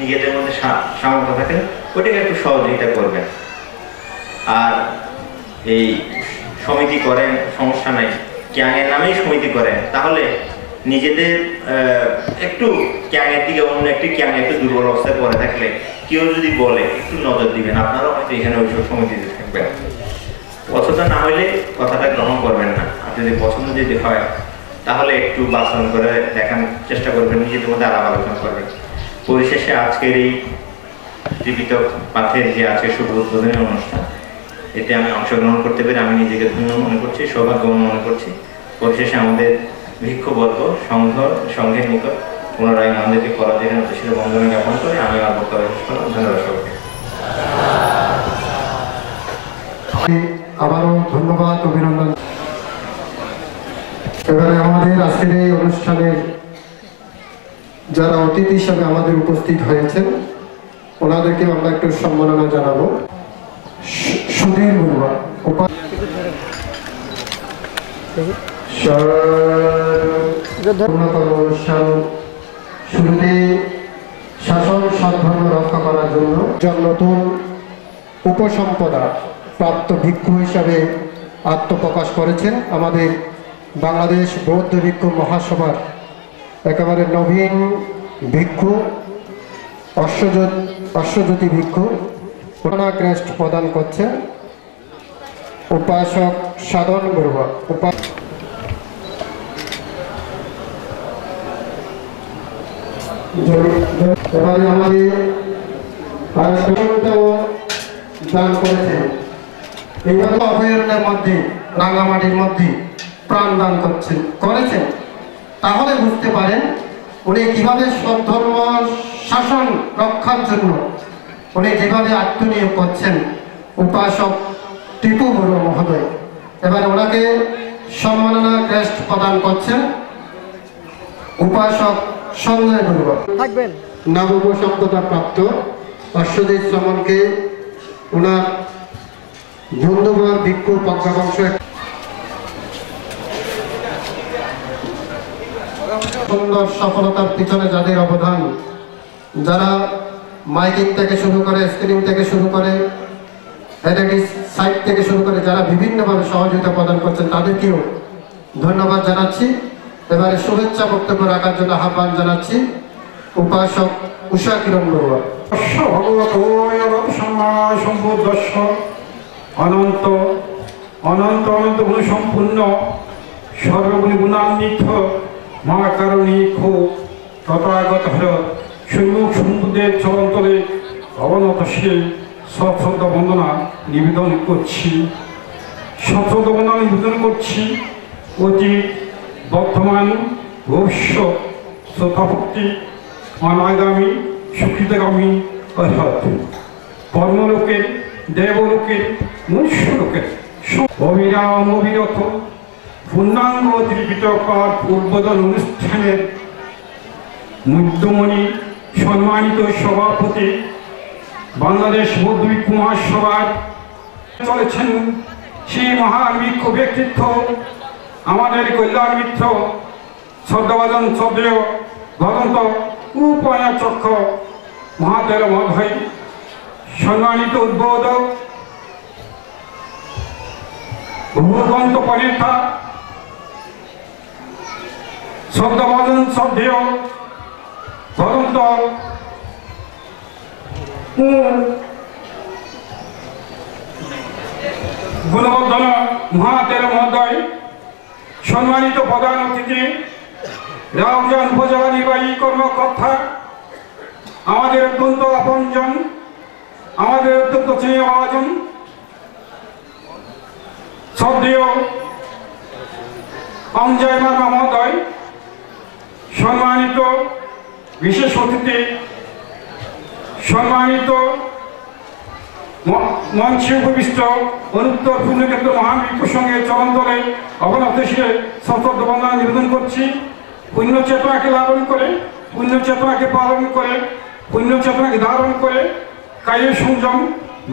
নিজেদের মধ্যে সামর্থ্য থাকে, ওটাকে একটু সহযোগিতা করবেন। আর এই সমিতি করেন সমস্যা নাই, জ্ঞানের নামেই সমিতি করেন, তাহলে নিজেদের একটু জ্ঞানের দিকে অন্য একটি জ্ঞান একটু দুর্বল অবস্থায় পড়ে থাকলে কেউ যদি বলে একটু নজর দিবেন, আপনারাও হয়তো এখানে ওইসব সমিতিতে থাকবেন। পছন্দ না হইলে কথাটা গ্রহণ করবেন না, আর যদি পছন্দ যদি হয় তাহলে একটু বাসন করে দেখার চেষ্টা করবেন, নিজেদের মধ্যে আলাপ আলোচনা করবেন। পরিশেষে আজকের এই ত্রিপিটক পাঠের যে আছে শুভ উদ্বোধনী অনুষ্ঠান, এতে আমি অংশগ্রহণ করতে পেরে আমি নিজেকে ধন্য মনে করছি, সৌভাগ্যবান মনে করছি। পরিশেষে আমাদের ভিক্ষুবর্গ সংঘের নিকট পুনরায় আমাদেরকে পরাজয়ের উদ্দেশ্যে বন্ধনে জ্ঞাপন করে আমি আমার বক্তব্য শেষ করলাম। ধন্যবাদ সবাইকে। আবারও ধন্যবাদ, অভিনন্দন। এবারে আমাদের আজকের এই অনুষ্ঠানের যারা অতিথি হিসাবে আমাদের উপস্থিত হয়েছেন ওনাদেরকে আমরা একটু সম্মাননা জানাবো। সুধীর বড়ুয়া শুরুতে শাসন সদ্ধর্ম রক্ষা করার জন্য নতুন উপসম্পদা প্রাপ্ত ভিক্ষু হিসাবে আত্মপ্রকাশ করেছেন আমাদের বাংলাদেশ বৌদ্ধ ভিক্ষু মহাসভার একেবারে নবীন ভিক্ষু অশ্বজ্যোতি ভিক্ষু ক্রেস্ট প্রদান করছেন উপাসক সাধন বড়ুয়া। এবারে আমাদের দান করেছেন, এইভাবে অভয়ারণ্যের মধ্যে রাঙামাটির মধ্যে প্রাণ দান করেছেন। তাহলে বুঝতে পারেন উনি কিভাবে ধর্ম শাসন রক্ষার জন্য উনি যেভাবে আত্মনিয়োগ করছেন উপাসক টিপু বড়ুয়া মহোদয়। এবার ওনাকে সম্মাননা ক্রেস্ট প্রদান করছেন উপাসক সঞ্জয় বড়ুয়া। থাকবেন নববসন্ততা প্রাপ্ত অশ্বজিৎ শ্রমণকে ওনার বন্ধুবর ভিক্ষু প্রজ্ঞাবংশ সুন্দর সফলতার পিছনে যাদের অবদান, যারা মাইকিং থেকে শুরু করে, স্ক্রিনিং থেকে শুরু করে, এলইডি সাইট থেকে শুরু করে যারা বিভিন্নভাবে সহযোগিতা প্রদান করছেন তাদেরকেও ধন্যবাদ জানাচ্ছি। এবারে শুভেচ্ছা বক্তব্য রাখার জন্য আহ্বান জানাচ্ছি উপাসক উষা কিরণ বড়ুয়া। ভগবত সম্পূর্ণ অনন্ত অনন্ত অনন্ত গুণসম্পূর্ণ সর্বগুণী গুণান্বিত মহাকারণিক তথাগত সম্মুখ সমুদ্রের চরণতলে অবনত সেই সশ্রদ্ধ বন্দনা নিবেদন করছি। সশ্রদ্ধ বন্দনা নিবেদন করছি অতীত, বর্তমান, ভবিষ্যৎ, শ্রদ্ধাভক্তি, অনাগামী, সুকৃতগামী অর্থাৎ কর্মলোকের, দেবলোকের, মনুষ্যলোকের অবিরাম অবিরত পূর্ণাঙ্গ ত্রিপিত পাঠ উদ্বোধন অনুষ্ঠানের মধ্যমণি সম্মানিত সভাপতি বাংলাদেশ বৌদ্ধবিক মহাসভার চলেছেন সেই মহান বিক্ষু ব্যক্তিত্ব আমাদের কল্যাণ মিত্র শ্রদ্ধাভাজন শ্রদ্ধেয় ভদন্ত উপায়াচক্ষ মহাদেব মহোদয়, সম্মানিত উদ্বোধক ভূগন্ত পনেতা শ্রদ্ধাভাজন শ্রদ্ধেয় ভদন্ত গুণবর্ধন মহাদেব মহোদয়, সম্মানিত প্রধান অতিথি রাউজান উপজেলা নির্বাহী কর্মকর্তা, আমাদের অত্যন্ত আপনজন, আমাদের অত্যন্ত স্নেহভাজন শ্রদ্ধেয় অঞ্জয় মার্মা মহোদয়, সম্মানিত বিশেষ অতিথি, সম্মানিত মঞ্চে উপবিষ্ট অনুত্তর পুণ্যক্ষেত্র মহান ভিক্ষু সঙ্গে চরণতলে অবনত শিরে সশ্রদ্ধ বন্দনা নিবেদন করছি। পুণ্য চেতনাকে লালন করে, পুণ্য চেতনাকে পালন করে, পুণ্য চেতনাকে ধারণ করে কায় সংযম,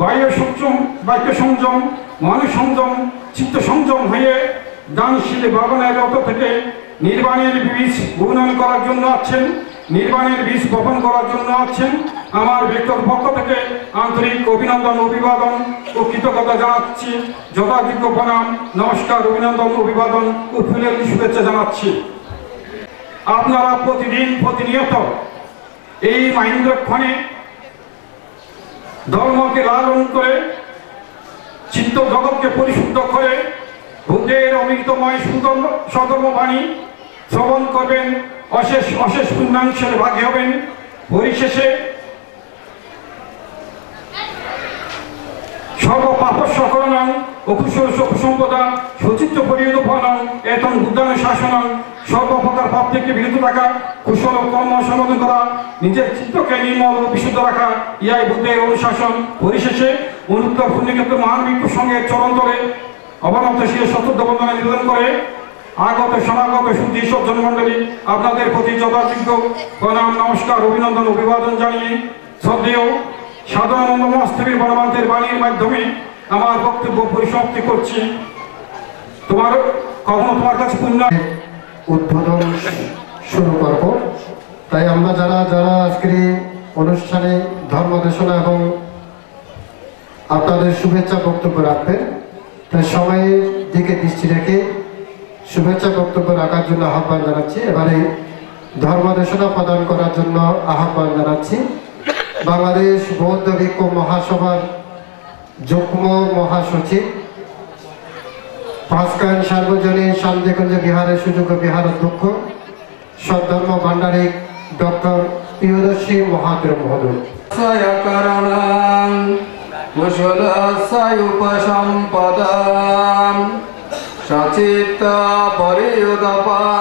বাহ্য সংযম, বাক্য সংযম, মন সংযম, চিত্ত সংযম হয়ে দানশীল ভাবনায় রত থেকে নির্বাণের বীজ উন্নয়ন করার জন্য আছেন, নির্বাণের বীজ বপন করার জন্য আছেন। আমার ব্যক্তিগত পক্ষ থেকে আন্তরিক অভিনন্দন, অভিবাদন ও কৃতজ্ঞতা জানাচ্ছি। যথাযোগ্য প্রণাম, নমস্কার, অভিনন্দন, অভিবাদন ও ফুলের শুভেচ্ছা জানাচ্ছি। আপনারা প্রতিদিন প্রতিনিয়ত এই মাহেন্দ্রক্ষণে ধর্মকে লালন করে, চিত্ত জগৎকে পরিশুদ্ধ করে বুদ্ধের অমৃতময় সধর্ম বাণী শ্রবণ করবেন, অশেষ অশেষ পুণ্যাংশের ভাগে হবেন। পরিশেষে সর্বপাপস্যকরণং অকুশল সম্পদা সচিত্র পরিণতফলং এতং বুদ্ধান শাসনং, সর্বপ্রকার পাপ থেকে বিরত রাখা, কুশল কর্ম সমাধান করা, নিজের চিত্তকে নির্মল ও বিশুদ্ধ রাখা, ইহাই বুদ্ধের অনুশাসন। পরিশেষে অনুত্তর পুণ্যক্ষেত্র মহান ভিক্ষুর সঙ্গে চরণতলে অবনত শিরে সশ্রদ্ধ বন্দনা নিবেদন করে আগত সমাগত শুদ্ধি সজ্জন মণ্ডলী আপনাদের প্রতি যথাযোগ্য প্রণাম, নমস্কার, অভিনন্দন, অভিবাদন জানিয়ে শ্রদ্ধেয় সাধারণানন্দ মহাস্থির বড়মান্তের বাণীর মাধ্যমে আমার বক্তব্য পরিসমাপ্তি করছি। তোমার কাছে পুণ্য উদ্বোধন শুরু করব। তাই আমরা যারা যারা আজকের এই অনুষ্ঠানে ধর্মদেশনা এবং আপনাদের শুভেচ্ছা বক্তব্য রাখবেন, তাই সময়ের দিকে দৃষ্টি রেখে শুভেচ্ছা বক্তব্য রাখার জন্য আহ্বান জানাচ্ছি। এবারে ধর্মদেশনা প্রদান করার জন্য আহ্বান জানাচ্ছি বাংলাদেশ বৌদ্ধ ভিক্ষু মহাসভার যুগ্ম মহাসচিব, পাঁচকান সার্বজনীন শান্তিকুঞ্জ বিহারের সুযোগ্য বিহার অধ্যক্ষ সদ্ধর্ম ভান্ডারিক ডক্টর প্রিয়দর্শী মহাদেব মহোদয়। সচিত্ত পরিযুতপাদাং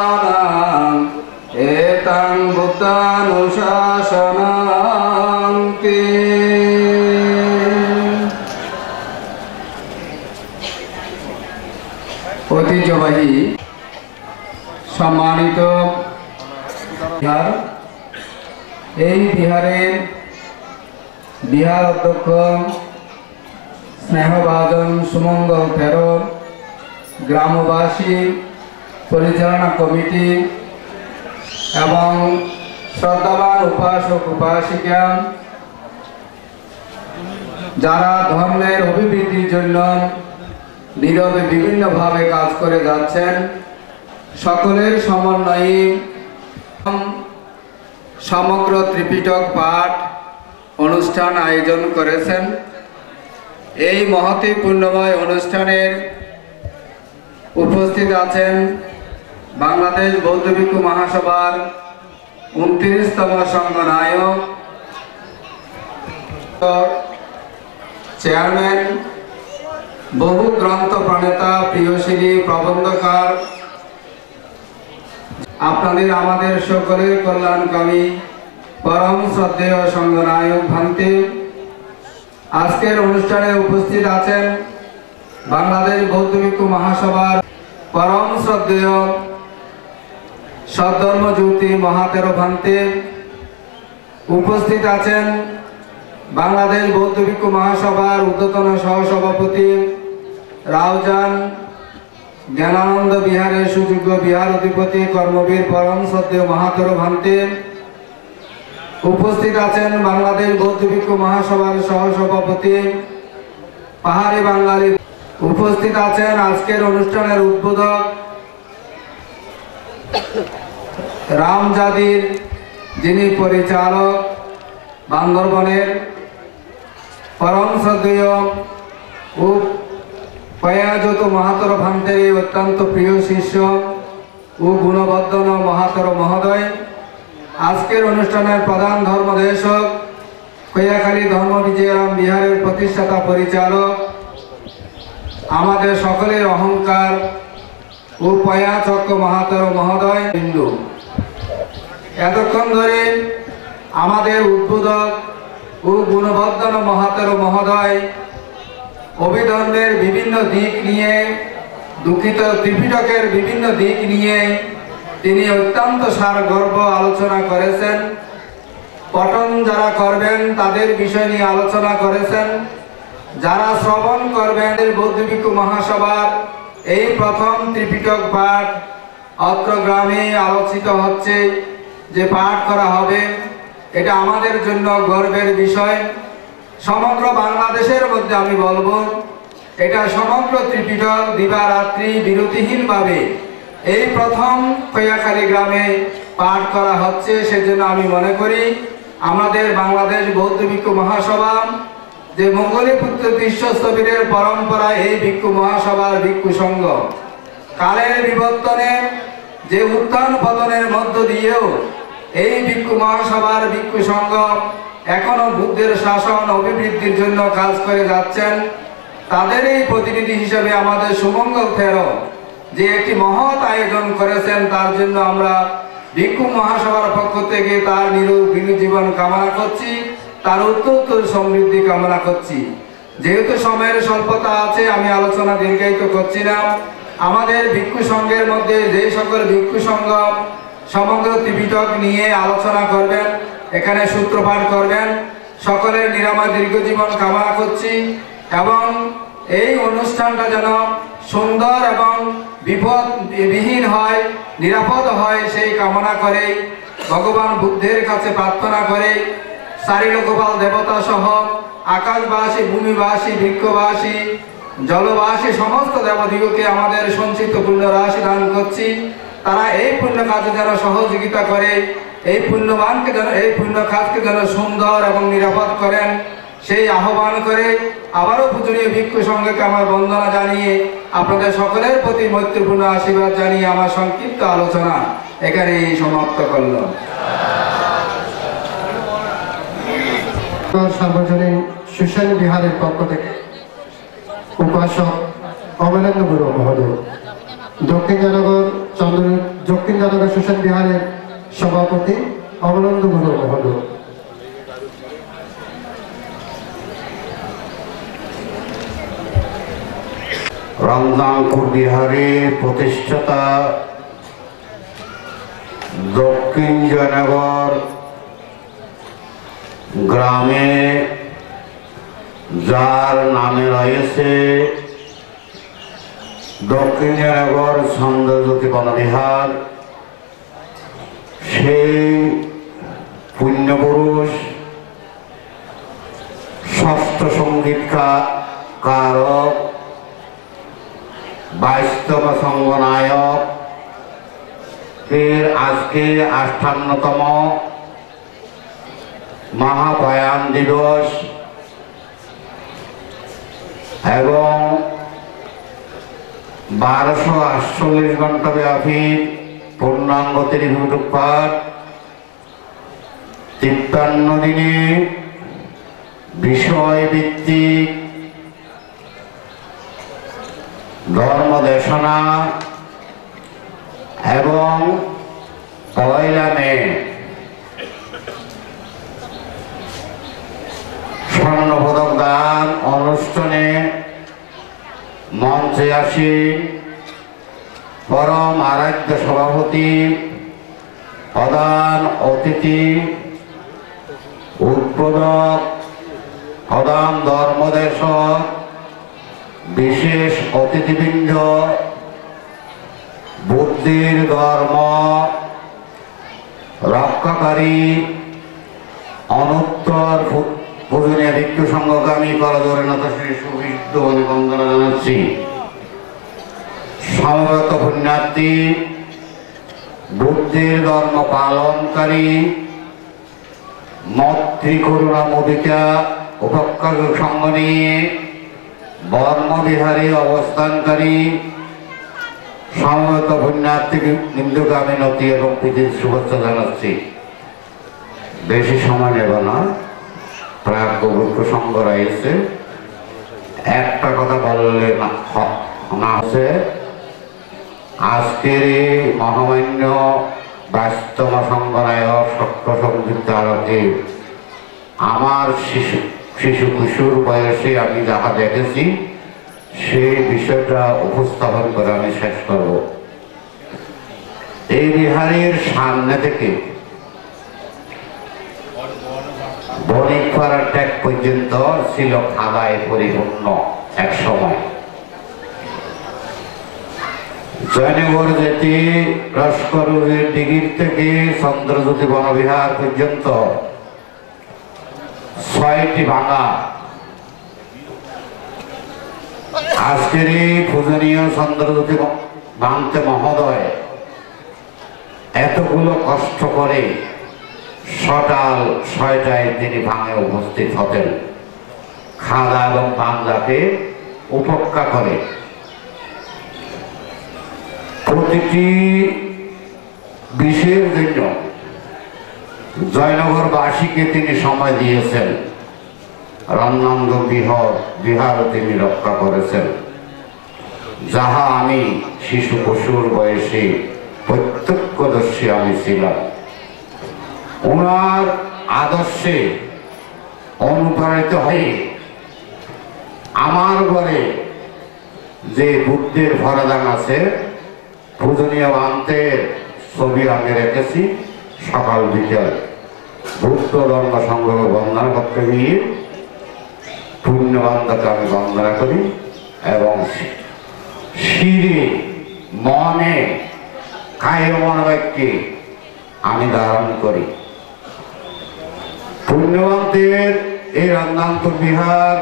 সম্মানিত বিহার, এই বিহারের বিহার অধ্যক্ষ স্নেহভাজন সুমঙ্গল তেরো, গ্রামবাসী, পরিচালনা কমিটি এবং শ্রদ্ধাবান উপাসক উপাসিকা যারা ধর্মের অভিবৃদ্ধির জন্য নীরবে বিভিন্নভাবে কাজ করে যাচ্ছেন, সকলের সমন্বয়ে সমগ্র ত্রিপিটক পাঠ অনুষ্ঠান আয়োজন করেছেন। এই মহতি পুণ্যময় অনুষ্ঠানের উপস্থিত আছেন বাংলাদেশ বৌদ্ধ ভিক্ষু মহাসভার 29তম সংঘ নায়ক, চেয়ারম্যান, বহু গ্রন্থ প্রণেতা, প্রিয়শিলী, প্রবন্ধকার, আপনাদের আমাদের সকলের কল্যাণকামী পরম শ্রদ্ধেয় সংঘ নায়ক ভান্তি। আজকের অনুষ্ঠানে উপস্থিত আছেন বাংলাদেশ বৌদ্ধ ভিক্ষু মহাসভার পরম শ্রদ্ধেয় সদ্ধর্ম জ্যোতি মহাতেরো ভান্তি। উপস্থিত আছেন বাংলাদেশ বৌদ্ধ ভিক্ষু মহাসভার ঊর্ধ্বতন সহসভাপতি রাউজান জ্ঞানানন্দ বিহারের সুযোগ্য বিহার অধিপতি কর্মবীর পরম শ্রদ্ধেয় মহাতেরো ভান্তি। উপস্থিত আছেন বাংলাদেশ বৌদ্ধ ভিক্ষু মহাসভার সহসভাপতি পাহাড়ি বাঙালি। উপস্থিত আছেন আজকের অনুষ্ঠানের উদ্বোধক রামজাদির যিনি পরিচালক, বান্দরবনের পরম শ্রদ্ধেয় ও পয়াযত মহাতর ভান্তের অত্যন্ত প্রিয় শিষ্য ও গুণবর্ধন মহাতর মহোদয়। আজকের অনুষ্ঠানের প্রধান ধর্মদেশক, কৈয়াখালী ধর্ম বিজয়রাম বিহারের প্রতিষ্ঠাতা পরিচালক, আমাদের সকলের অহংকার ও পয়াচক্র মহাতর মহোদয় বিন্দু। এতক্ষণ ধরে আমাদের উদ্বোধক ও গুণবর্ধন মহাতর মহোদয় অভিধর্মের বিভিন্ন দিক নিয়ে, দুঃখিত ত্রিপিটকের বিভিন্ন দিক নিয়ে তিনি অত্যন্ত সারগর্ভ আলোচনা করেছেন। পঠন যারা করবেন তাদের বিষয় নিয়ে আলোচনা করেছেন, যারা শ্রবণ করবেন বৌদ্ধ ভিক্ষু মহাসভার এই প্রথম ত্রিপিটক পাঠ অত্র গ্রামে আলোচিত হচ্ছে যে পাঠ করা হবে, এটা আমাদের জন্য গর্বের বিষয়। সমগ্র বাংলাদেশের মধ্যে আমি বলবো এটা সমগ্র ত্রিপিটক দিবারাত্রি বিরতিহীনভাবে এই প্রথম কৈয়াখালী গ্রামে পাঠ করা হচ্ছে। সেজন্য আমি মনে করি আমাদের বাংলাদেশ বৌদ্ধ ভিক্ষু মহাসভা যে মঙ্গলীপুত্র তীর্থস্থবীরের পরম্পরা, এই ভিক্ষু মহাসভার ভিক্ষু সংঘ কালের বিবর্তনে যে উত্থান পতনের মধ্য দিয়েও এই ভিক্ষু মহাসভার ভিক্ষু সংঘ এখনো বুদ্ধের শাসন অভিবৃদ্ধির জন্য কাজ করে যাচ্ছেন। তাদের এই প্রতিনিধি হিসেবে আমাদের সুমঙ্গল তেরো যে একটি মহৎ আয়োজন করেছেন, তার জন্য আমরা ভিক্ষু মহাসভার পক্ষ থেকে তার নিরোগ জীবন কামনা করছি, তার উত্তর সমৃদ্ধি কামনা করছি। যেহেতু সময়ের স্বল্পতা আছে, আমি আলোচনা দীর্ঘায়িত করছি না। আমাদের ভিক্ষু সংঘের মধ্যে যে সকল ভিক্ষু সংঘ সমগ্র ত্রিপিটক নিয়ে আলোচনা করবেন, এখানে সূত্রপাঠ করবেন, সকলের নিরাময় দীর্ঘজীবন কামনা করছি এবং এই অনুষ্ঠানটা যেন সুন্দর এবং বিপদবিহীন হয়, নিরাপদ হয় সেই কামনা করে ভগবান বুদ্ধের কাছে প্রার্থনা করে চারিলোকপাল দেবতা সহ আকাশবাসী, ভূমিবাসী, বৃক্ষবাসী, জলবাসী সমস্ত দেবদিগকে আমাদের সঞ্চিত পুণ্য রাশি দান করছি। তারা এই পুণ্য কাজে যেন সহযোগিতা করে, এই পুণ্যবানকে যেন, এই পুণ্য কাজকে যেন সুন্দর এবং নিরাপদ করেন সেই আহ্বান করে আবারও পূজনীয় ভিক্ষু সংঘকে আমার বন্দনা জানিয়ে আপনাদের সকলের প্রতি মৈত্রীপূর্ণ আশীর্বাদ জানিয়ে আমার সংক্ষিপ্ত আলোচনা এখানেই সমাপ্ত করলাম। সার্বজনীন সুশান বিহারের পক্ষ থেকে উপাসক অমলেন্দ্র গুরু মহোদয়, দক্ষিণ জনগর সুশান বিহারের সভাপতি অমলেন্দ্র গুরু মহোদয়। রামদাঙ্কুর বিহারের প্রতিষ্ঠাতা দক্ষিণ জয়নগর গ্রামে যার নামে রয়েছে দক্ষিণ জয়নগর ছন্দজ্যোতি বনবিহার, সেই পুণ্যপুরুষ ষষ্ঠ সঙ্গীতকারক, 22তম সঙ্গনায়ক এর আজকে 58তম মহাবয়ান দিবস এবং 1248 ঘন্টা ব্যাপী পূর্ণাঙ্গ ত্রিপিটক পাঠ, 53 দিনে বিষয় ভিত্তিক ধর্ম দেশনা এবং 1 মে স্বর্ণপদক দান অনুষ্ঠানে মঞ্চে আসীন পরম আরাধ্য সভাপতি, প্রধান অতিথি, উদ্বোধক, প্রধান ধর্মদেশক, বিশেষ অতিথিবৃন্দ, বুদ্ধির ধর্ম রক্ষাকারী অনুত্তর পূজনীয় ভিক্ষু সংঘগামী করজোড়নাথ শ্রী সুবিদ্ধ বন্দনা জানাচ্ছি। সমবেত পুণ্যার্থী, বুদ্ধির ধর্ম পালনকারী, মৈত্রী করুণা মুদিতা উপেক্ষা সঙ্গ নিয়ে বর্মবিহারে অবস্থানকারী সমবেত পুণ্যার্থী বিন্দুকে আমি নতি এবং প্রীতির শুভেচ্ছা জানাচ্ছি। বেশি সময় নেব না, প্রায় পবিত্র সঙ্গ রয়েছে। একটা কথা বললে না আছে, আজকের এই মহামান্য 22তম সঙ্গনায়ক সত্য সঙ্গীত আরতি আমার শিশু কিশোর বয়সে আমি যাহা দেখেছি সেই বিষয়টা উপস্থাপন করে আমি শেষ করব। এই বিহারের সামনে থেকে বণিকপাড়া ট্যাগ পর্যন্ত ছিল খাদায় পরিপূর্ণ এক সময়। জয়নগর যেটি লস্করের দিঘির থেকে চন্দ্রজ্যোতি বনবিহার পর্যন্ত 6টি ভাঙা। আজকের এই পূজনীয় চন্দ্রজ্যোতি ভাঙতে মহোদয় এতগুলো কষ্ট করে সকাল 6টায় তিনি ভাঙে উপস্থিত হতেন, খাদা এবং বাংলাকে উপেক্ষা করে। প্রতিটি বিষয়ের জন্য জয়নগরবাসীকে তিনি সময় দিয়েছেন, রণাঙ্গ বিহারও তিনি রক্ষা করেছেন, যাহা আমি শিশু পশুর বয়সে প্রত্যক্ষদর্শী আমি ছিলাম। ওনার আদর্শে অনুপ্রাণিত হয়ে আমার ঘরে যে বুদ্ধের ভরাদান আছে, পূজনীয় বান্তের ছবি আমি রেখেছি। সকাল বিকেল বুদ্ধ ধর্ম সংগ্রহ বন্দনা করতে গিয়ে পুণ্যবান্ধকে আমি বন্দনা করি এবং শিরে মনে কায় মনোবাক্যে আমি ধারণ করি। পুণ্যবান্তের এই রঙ্গান্তর বিহার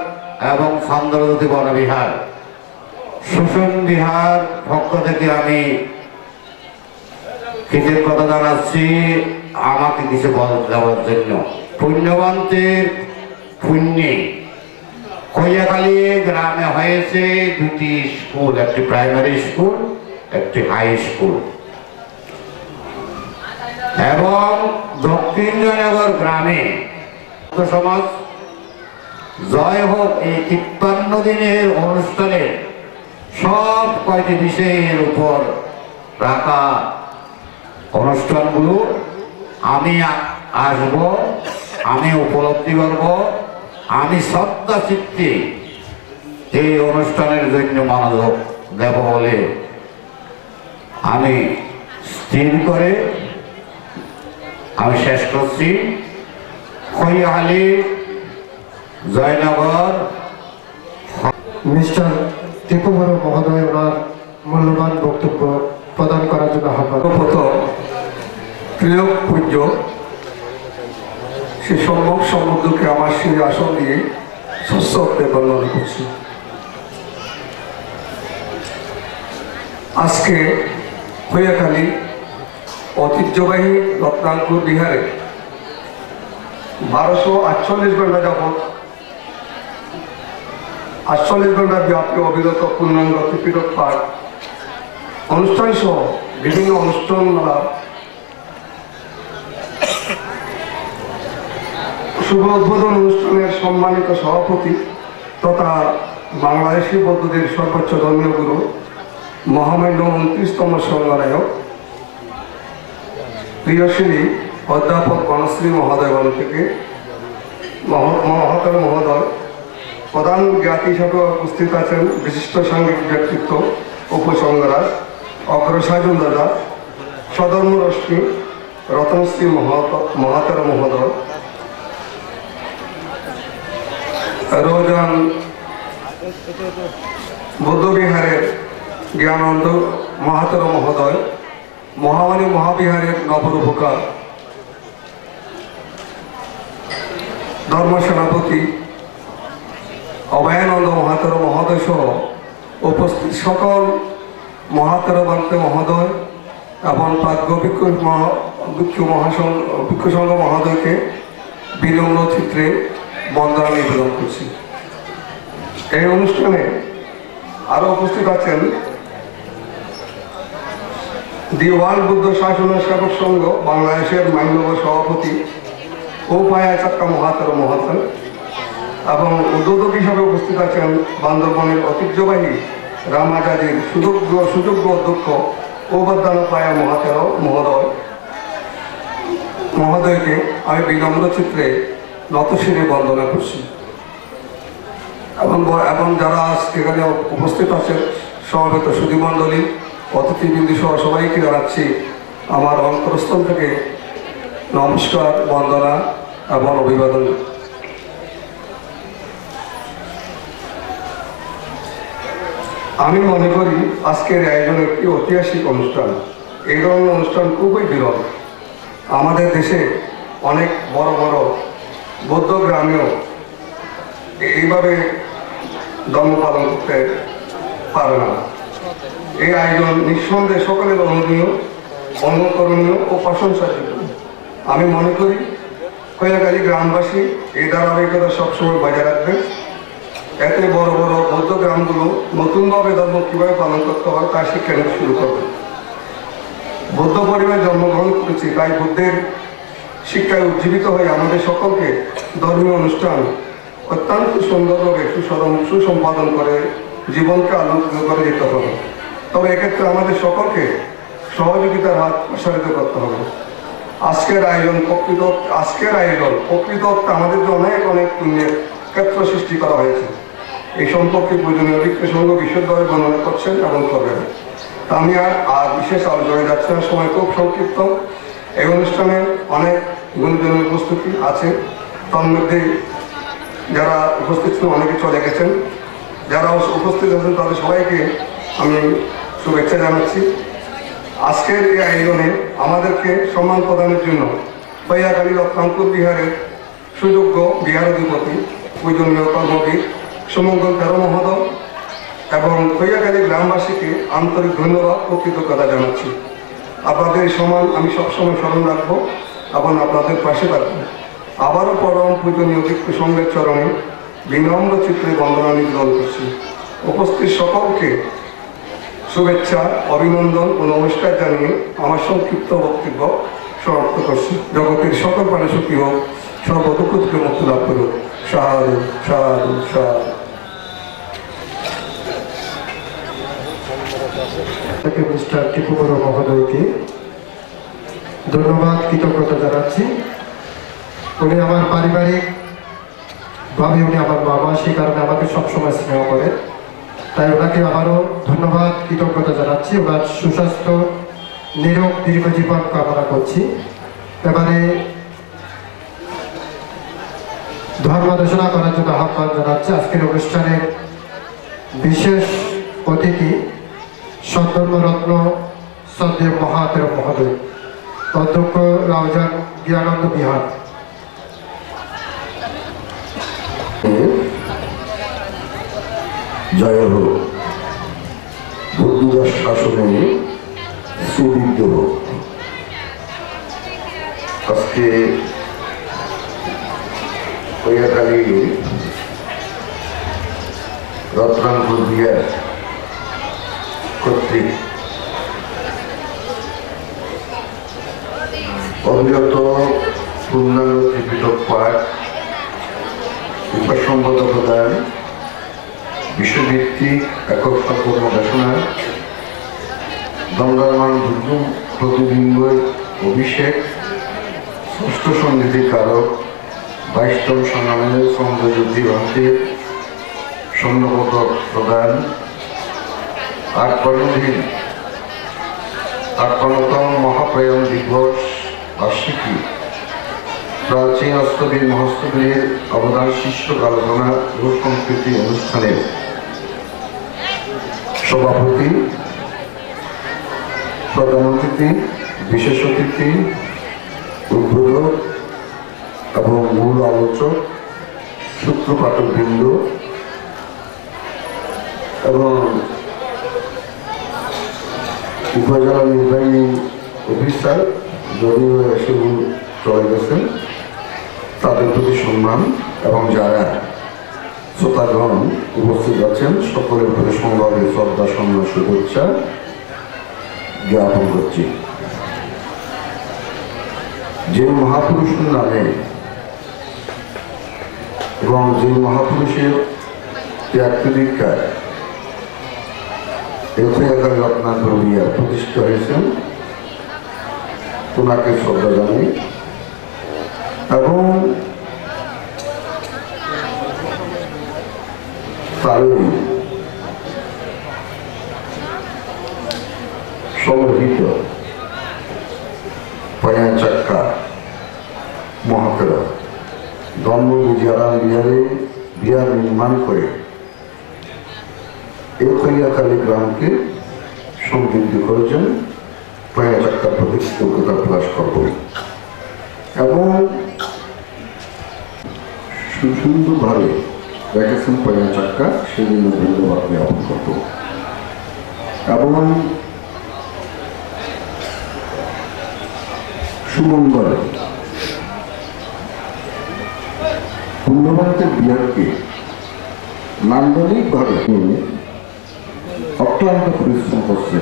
এবং চন্দ্রজ্যোতি বনবিহার শোষণ বিহার পক্ষ থেকে আমি কৃতজ্ঞতা জানাচ্ছি আমাকে কিছু বল দেওয়ার জন্য। পুণ্যবান্তের পুণ্যে কইয়াখালী গ্রামে হয়েছে 2টি স্কুল, একটি প্রাইমারি স্কুল, একটি হাই স্কুল, এবং দক্ষিণ জয়নগর গ্রামে সমাজ জয় হোক এই 53 দিনের অনুষ্ঠানে সব কয়টি বিষয়ের উপর রাখা অনুষ্ঠানগুলো আমি আসব, আমি উপলব্ধি করব, আমি শ্রদ্ধা চিত্তে এই অনুষ্ঠানের জন্য মনোযোগ দেব বলে আমি স্থির করে আমি শেষ করছি। খৈয়াহালি, জয়নগর। মিস্টার টিপু বড় মহোদয় ওনার মূল্যবান বক্তব্য প্রদান করার জন্য আহ্বান। প্রথম প্রিয় পূজ্য সে সম্ভব সমুদ্রকে আমার শিরে আসন দিয়ে সশ্রদ্ধে বর্ণনা করছি। আজকে খৈয়াখালী ঐতিহ্যবাহী রত্নাঙ্কুর বিহারে 1248 ঘন্টা যাবৎ 48 ঘন্টা ব্যাপী অবিরত পূর্ণাঙ্গ ত্রিপিটক পাঠ অনুষ্ঠান সহ বিভিন্ন অনুষ্ঠান শুভ উদ্বোধন অনুষ্ঠানের সম্মানিত সভাপতি তথা বাংলাদেশি বৌদ্ধদের সর্বোচ্চ ধর্মীয় গুরু মহামান্য 29তম সংঘনায়ক প্রিয়শ্রী অধ্যাপক গণশ্রী মহোদয়গণ থেকে মহোদয় মহোদয় প্রধান জ্ঞাতি হিসাবে উপস্থিত আছেন বিশিষ্ট সাংঘিক ব্যক্তিত্ব উপসংঘরাজ অগ্রসাজন দাদা সধর্ম রশ্মি রতনশ্রী মহাতের মহোদয়, রোজান বৌদ্ধবিহারের জ্ঞানন্দ মহাতের মহোদয়, মহামানী মহাবিহারের নবরূপকার ধর্ম সেনাপতি অভয়ানন্দ মহাতের মহোদয় সহ উপস্থিত সকল মহাতের বান্তে মহোদয় এবং প্রাজ্ঞ ভিক্ষু সংঘ মহোদয়কে বিনম্র চিত্রে বন্দনা নিবেদন করছি। এই অনুষ্ঠানে আরো উপস্থিত আছেন দি ওয়ার্ল্ড বুদ্ধ শাসন সেবক সংঘ বাংলাদেশের মান্যবর সভাপতি ও পায়া চাক্কা মহাতের মহাতের এবং উদ্বোধক হিসাবে উপস্থিত আছেন বান্দরবনের ঐতিহ্যবাহী রামাজাজির সুযোগ্য অধ্যক্ষ ঔবাদ্দান পায়া মহাতের মহোদয়কে আমি বিনম্র চিত্রে নতশিরে বন্দনা করছি এবং যারা এখানে উপস্থিত আছেন সমবেত সুধীমণ্ডলী অতিথিবৃন্দ সহ সবাইকে জানাচ্ছি আমার অন্তরস্থল থেকে নমস্কার, বন্দনা এবং অভিবাদন। আমি মনে করি আজকের আয়োজন একটি ঐতিহাসিক অনুষ্ঠান। এই ধরনের অনুষ্ঠান খুবই বিরল। আমাদের দেশে অনেক বড় বড় বৌদ্ধ গ্রামেও এইভাবে ধর্ম পালন করতে পারে না। এই আয়োজন নিঃসন্দেহে সকলের অনুকরণীয় ও প্রশংসাযোগ্য। আমি মনে করি খৈয়াখালী গ্রামবাসী এই ধারাবাহিকতা সবসময় বজায় রাখবে। এতে বড় বড় বৌদ্ধ গ্রামগুলো নতুনভাবে ধর্ম কীভাবে পালন করতে হয় তা শিক্ষা নিতে শুরু করবে। বৌদ্ধ পরিবারে জন্মগ্রহণ করেছি, তাই বুদ্ধের শিক্ষায় উজ্জীবিত হয়ে আমাদের সকলকে ধর্মীয় অনুষ্ঠান অত্যন্ত সুন্দরভাবে সুসম্পাদন করে জীবনকে আলোকিত করে যেতে হবে। তবে এক্ষেত্রে আমাদের সকলকে সহযোগিতার হাত প্রসারিত করতে হবে। আজকের আয়োজন প্রকৃত আমাদের অনেক অনেক পুণ্যের ক্ষেত্র সৃষ্টি করা হয়েছে। এই সম্পর্কে প্রয়োজনীয় ভিক্ষু সংঘ বিশদভাবে বর্ণনা করছেন এবং করবেন। আমি আর বিশেষ আলোচনায় যাচ্ছি না, সময় খুব সংক্ষিপ্ত। এই অনুষ্ঠানে অনেক গুণজনের উপস্থিতি আছে, তার মধ্যে যারা উপস্থিত ছিলেন অনেকে চলে গেছেন। যারা উপস্থিত আছেন তাদের সবাইকে আমি শুভেচ্ছা জানাচ্ছি। আজকের এই আয়োজনে আমাদেরকে সম্মান প্রদানের জন্য খৈয়াখালী রত্নাঙ্কুর বিহারের সুযোগ্য বিহারাধিপতি পূজনীয় কর্মবীর সুমঙ্গল তেরো মহোদয় এবং খৈয়াখালী গ্রামবাসীকে আন্তরিক ধন্যবাদ ও কৃতজ্ঞতা জানাচ্ছি। আপনাদের সম্মান আমি সবসময় স্মরণ রাখবো এবং আপনাদের পাশে থাকবো। আবারও পরম পূজনীয় ভিক্ষু সংঘের চরণে বিনম্র চিত্রে বন্দনা নিবেদন করছি। উপস্থিত সকলকে শুভেচ্ছা, অভিনন্দন ও নমস্কার জানিয়ে আমার সংক্ষিপ্ত বক্তব্য সমাপ্ত করছি। জগতের সকল প্রাণী সুখী হোক, সর্বদুঃখ থেকে মুক্তি লাভ করুক। সাধু সাধু সাধু। মিস্টার টিপু বড় মহোদয়কে ধন্যবাদ, কৃতজ্ঞতা জানাচ্ছি। উনি আমার পারিবারিক ভাবে উনি আমার বাবা, সেই কারণে আমাকে সবসময় স্নেহ করে, তাই ওনাকে আবারও ধন্যবাদ, কৃতজ্ঞতা জানাচ্ছি। ওনার সুস্বাস্থ্য, নিরোগ, দীর্ঘজীবন কামনা করছি। এবারে ধর্ম দেশনা করার জন্য আহ্বান জানাচ্ছে আজকের অনুষ্ঠানের বিশেষ অতিথি সদ্ধর্মরত্ন শ্রদ্ধেয় মহাতের মহোদয় অধ্যক্ষ রাউজান জ্ঞানন্দ বিহার। জয় হোক, বুদ্ধদাস শাসনে সুবিদ্ধ হোক। আজকে কৈয়াকালী রত্নাঙ্কুর বিহার কর্তৃক অবিরত পূর্ণাঙ্গ ত্রিপিটক পাঠ, উপসম্পদ প্রদান, বিশ্বভিত্তিক একক কর্ম ঘোষণা, দণ্ডায়মান বুদ্ধ প্রতিবিম্বের অভিষেক, ষষ্ঠ সংগীতি কারক, 22তম সংগ্রামের সৌন্দর্যী ভান্তির স্বর্ণপদক প্রদান, 58তম মহাপ্রয়াণ দিবস বার্ষিকী, প্রাচীন অষ্টবীর মহোৎসবের অবদান শীর্ষক আলোচনা ও সংস্কৃতি অনুষ্ঠানের সভাপতি, প্রধান অতিথি, বিশেষ অতিথি, উদ্বোধক এবং মূল আলোচক, সূত্রপাঠকবৃন্দ এবং উপজেলা নির্বাহী অফিসার যদিও এসে চলে গেছেন, তাদের প্রতি সম্মান এবং যারা শ্রোতাগণ উপস্থিত আছেন সকলের প্রতি সংগ্রামী শ্রদ্ধা সম্মান শুভেচ্ছা জ্ঞাপন করছি। যে মহাপুরুষের নামে এবং যে মহাপুরুষের ত্যাগ প্রতিজ্ঞায় কৈয়াকালী রত্নাঙ্কুর বিহার প্রতিষ্ঠা হয়েছেন, ওনাকে শ্রদ্ধা জানাই এবং তারই সমর্পিত পয়ান চাক্কা মহাতেরা ধর্ম বিজয়ারাম বিহার নির্মাণ করে এই কৈয়াকালী গ্রামকে সমৃদ্ধি করেছেন। পয়ান চাক্কার প্রতি কৃতজ্ঞতা প্রকাশ করব এবং সুন্দরভাবে রেখেছেন পয়ান চাক্কা, সেজন্য ধন্যবাদ জ্ঞাপন করব এবং সুমঙ্গল পূর্ণভারতের বিহারকে নান্দনিকভাবে অক্লান্ত পরিশ্রম করছে।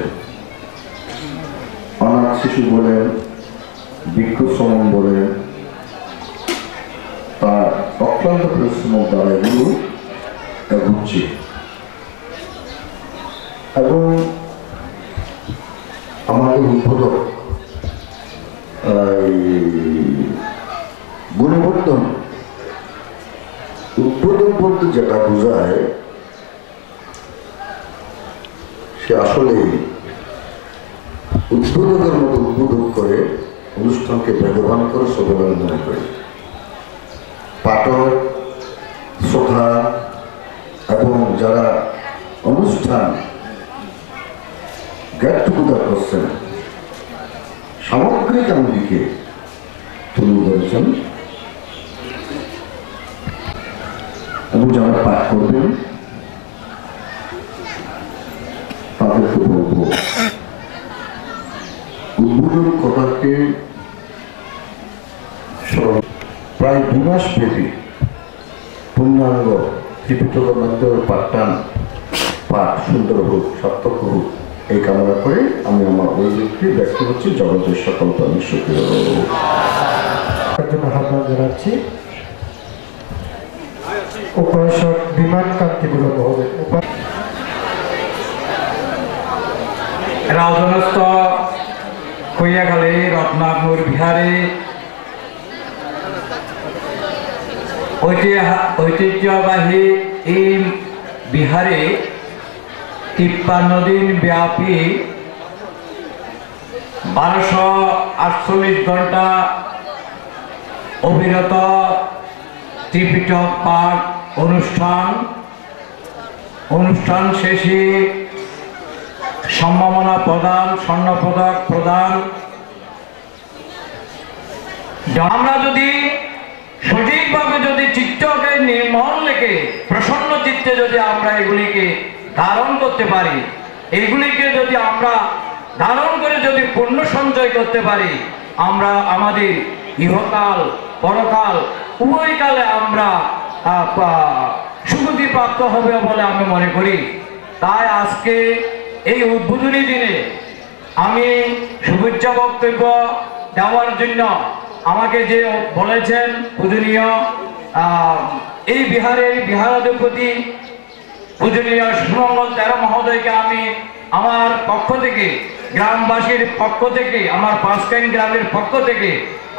অনাথ শিশু বলেন, বৃক্ষশ্রমণ বলেন, তার অক্লান্ত পরিশ্রম দ্বারা এগুলো এগোচ্ছে এবং আমাদের উদ্বোধক গুণবর্ধন উদ্বোধক বলতে যেটা বোঝায় সে আসলে উদ্বোধকের মতো উদ্বোধক করে অনুষ্ঠানকে বেগবান করে সবলে মনে করে পাঠক, শ্রোতা এবং যারা অনুষ্ঠান গেট টুগেদার করছেন সামগ্রিক দিকে তুলে ধরেছেন এবং যারা পাঠ করবেন তাদেরকে বলব উদ্বোধন কথাকে প্রায় 2 মাস ব্যাপী পূর্ণাঙ্গ ত্রিপিটকের মধ্যে পাঠ সুন্দর হোক, সার্থক হোক এই কামনা করে আমি আমার অভিযোগটি ব্যক্ত করছি। জগতের সকল প্রাণী সুখী আহ্বান জানাচ্ছি উপাসক বিমান কান্তি গুরু মহোদয়। রাজনস্থ কৈয়াকালী রত্নাঙ্কুর বিহারে ঐতিহ্যবাহী এই বিহারে 53 দিন ব্যাপী 1248 ঘন্টা অবিরত ত্রিপিটক পাঠ অনুষ্ঠান শেষে সম্মাননা প্রদান, স্বর্ণপদক প্রদান। আমরা যদি সঠিকভাবে যদি চিত্তকে নির্মল রেখে প্রসন্ন চিত্তে যদি আমরা এগুলিকে ধারণ করতে পারি, এগুলিকে যদি আমরা ধারণ করে যদি পুণ্য সঞ্চয় করতে পারি, আমরা আমাদের ইহকাল পরকাল উভয়কালে আমরা সুগতি প্রাপ্ত হবে বলে আমি মনে করি। তাই আজকে এই উদ্বোধনী দিনে আমি শুভেচ্ছা বক্তব্য দেওয়ার জন্য আমাকে যে বলেছেন পূজনীয় এই বিহারের বিহারাধিপতি পূজনীয় সুমঙ্গল তেরা মহোদয়কে আমি আমার পক্ষ থেকে, গ্রামবাসীর পক্ষ থেকে, আমার পাঁচকাইন গ্রামের পক্ষ থেকে,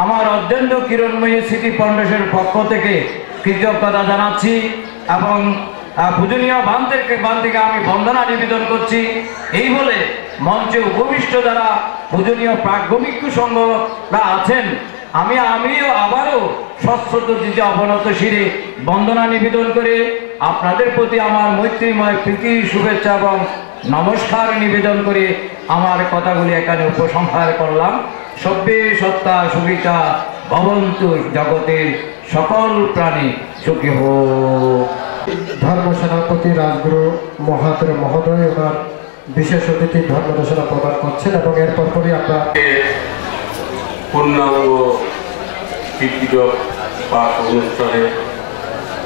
আমার অত্যন্ত কিরণময়ী স্মৃতি ফাউন্ডেশনের পক্ষ থেকে কৃতজ্ঞতা জানাচ্ছি এবং পূজনীয় বান থেকে আমি বন্দনা নিবেদন করছি। এই বলে মঞ্চে উপবিষ্ট যারা পূজনীয় প্রাজ্ঞভিক্ষু সংঘরা আছেন, আমিও আবারও সশ্রদ্ধ দিতে অবনত শিরে বন্দনা নিবেদন করে আপনাদের প্রতি আমার মৈত্রীময় প্রীতি শুভেচ্ছা এবং নমস্কার নিবেদন করে আমার কথাগুলি এখানে উপসংহার করলাম। সব্যে সত্তা সুবিতা ভবন্তু জগতের সকল প্রাণী সুখী হোক। ধর্ম সেনাপতি রাজগুরু মহাতের মহোদয় ওনার বিশেষ অতিথি ধর্মদেশনা প্রদান করছেন এবং এরপর পরই আমরা পূর্ণাঙ্গ ত্রিপিটক পাঠ অনুষ্ঠানের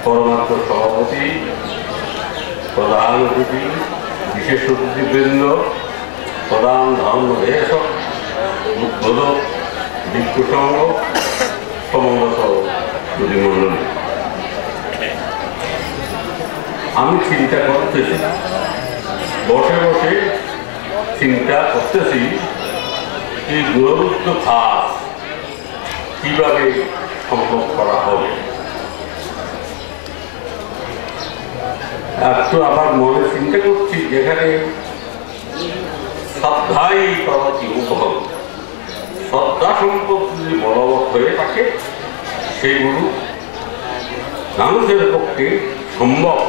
পরমাত্ম সভাপতি, প্রধান অতিথি, বিশেষ অতিথিবৃন্দ, প্রধান ধর্ম দেশক, উদ্বোধক, ভিক্ষু সংঘ, সমবেত প্রতিমণ্ডলী, আমি চিন্তা করতেছি, বসে বসে চিন্তা করতেছি এই দূরবর্ত কাজ কিভাবে সম্ভব করা হবে। একটু আবার মনে চিন্তা করছি যেখানে শ্রদ্ধাই করছি উপভোগ, শ্রদ্ধা সম্পদ যদি বলবৎ হয়ে থাকে সেইগুলো মানুষের পক্ষে সম্ভব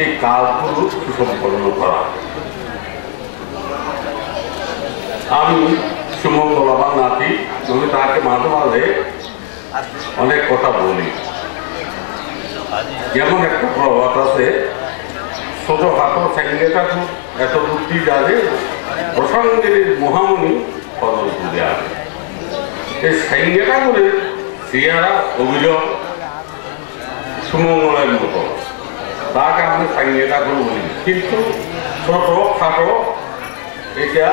এই কাজগুলো সুসম্পন্ন করা। আমি সুমঙ্গল আমার নাতি, আমি তাকে মাঝে মাঝে অনেক কথা বলি। যেমন একটা প্রভাত আছে, ছোটখাটো স্যাঙ্গেটা খুব এত বুদ্ধি জানে, প্রসঙ্গের মহামণি ফজল তুলে আসে। এই স্যাঙ্গেটা করে সিয়ারা অভিযোগ সুমঙ্গলের মতো, তাকে আমি স্যাঙ্গেটা করে বলি, কিন্তু ছোট খাটো এটা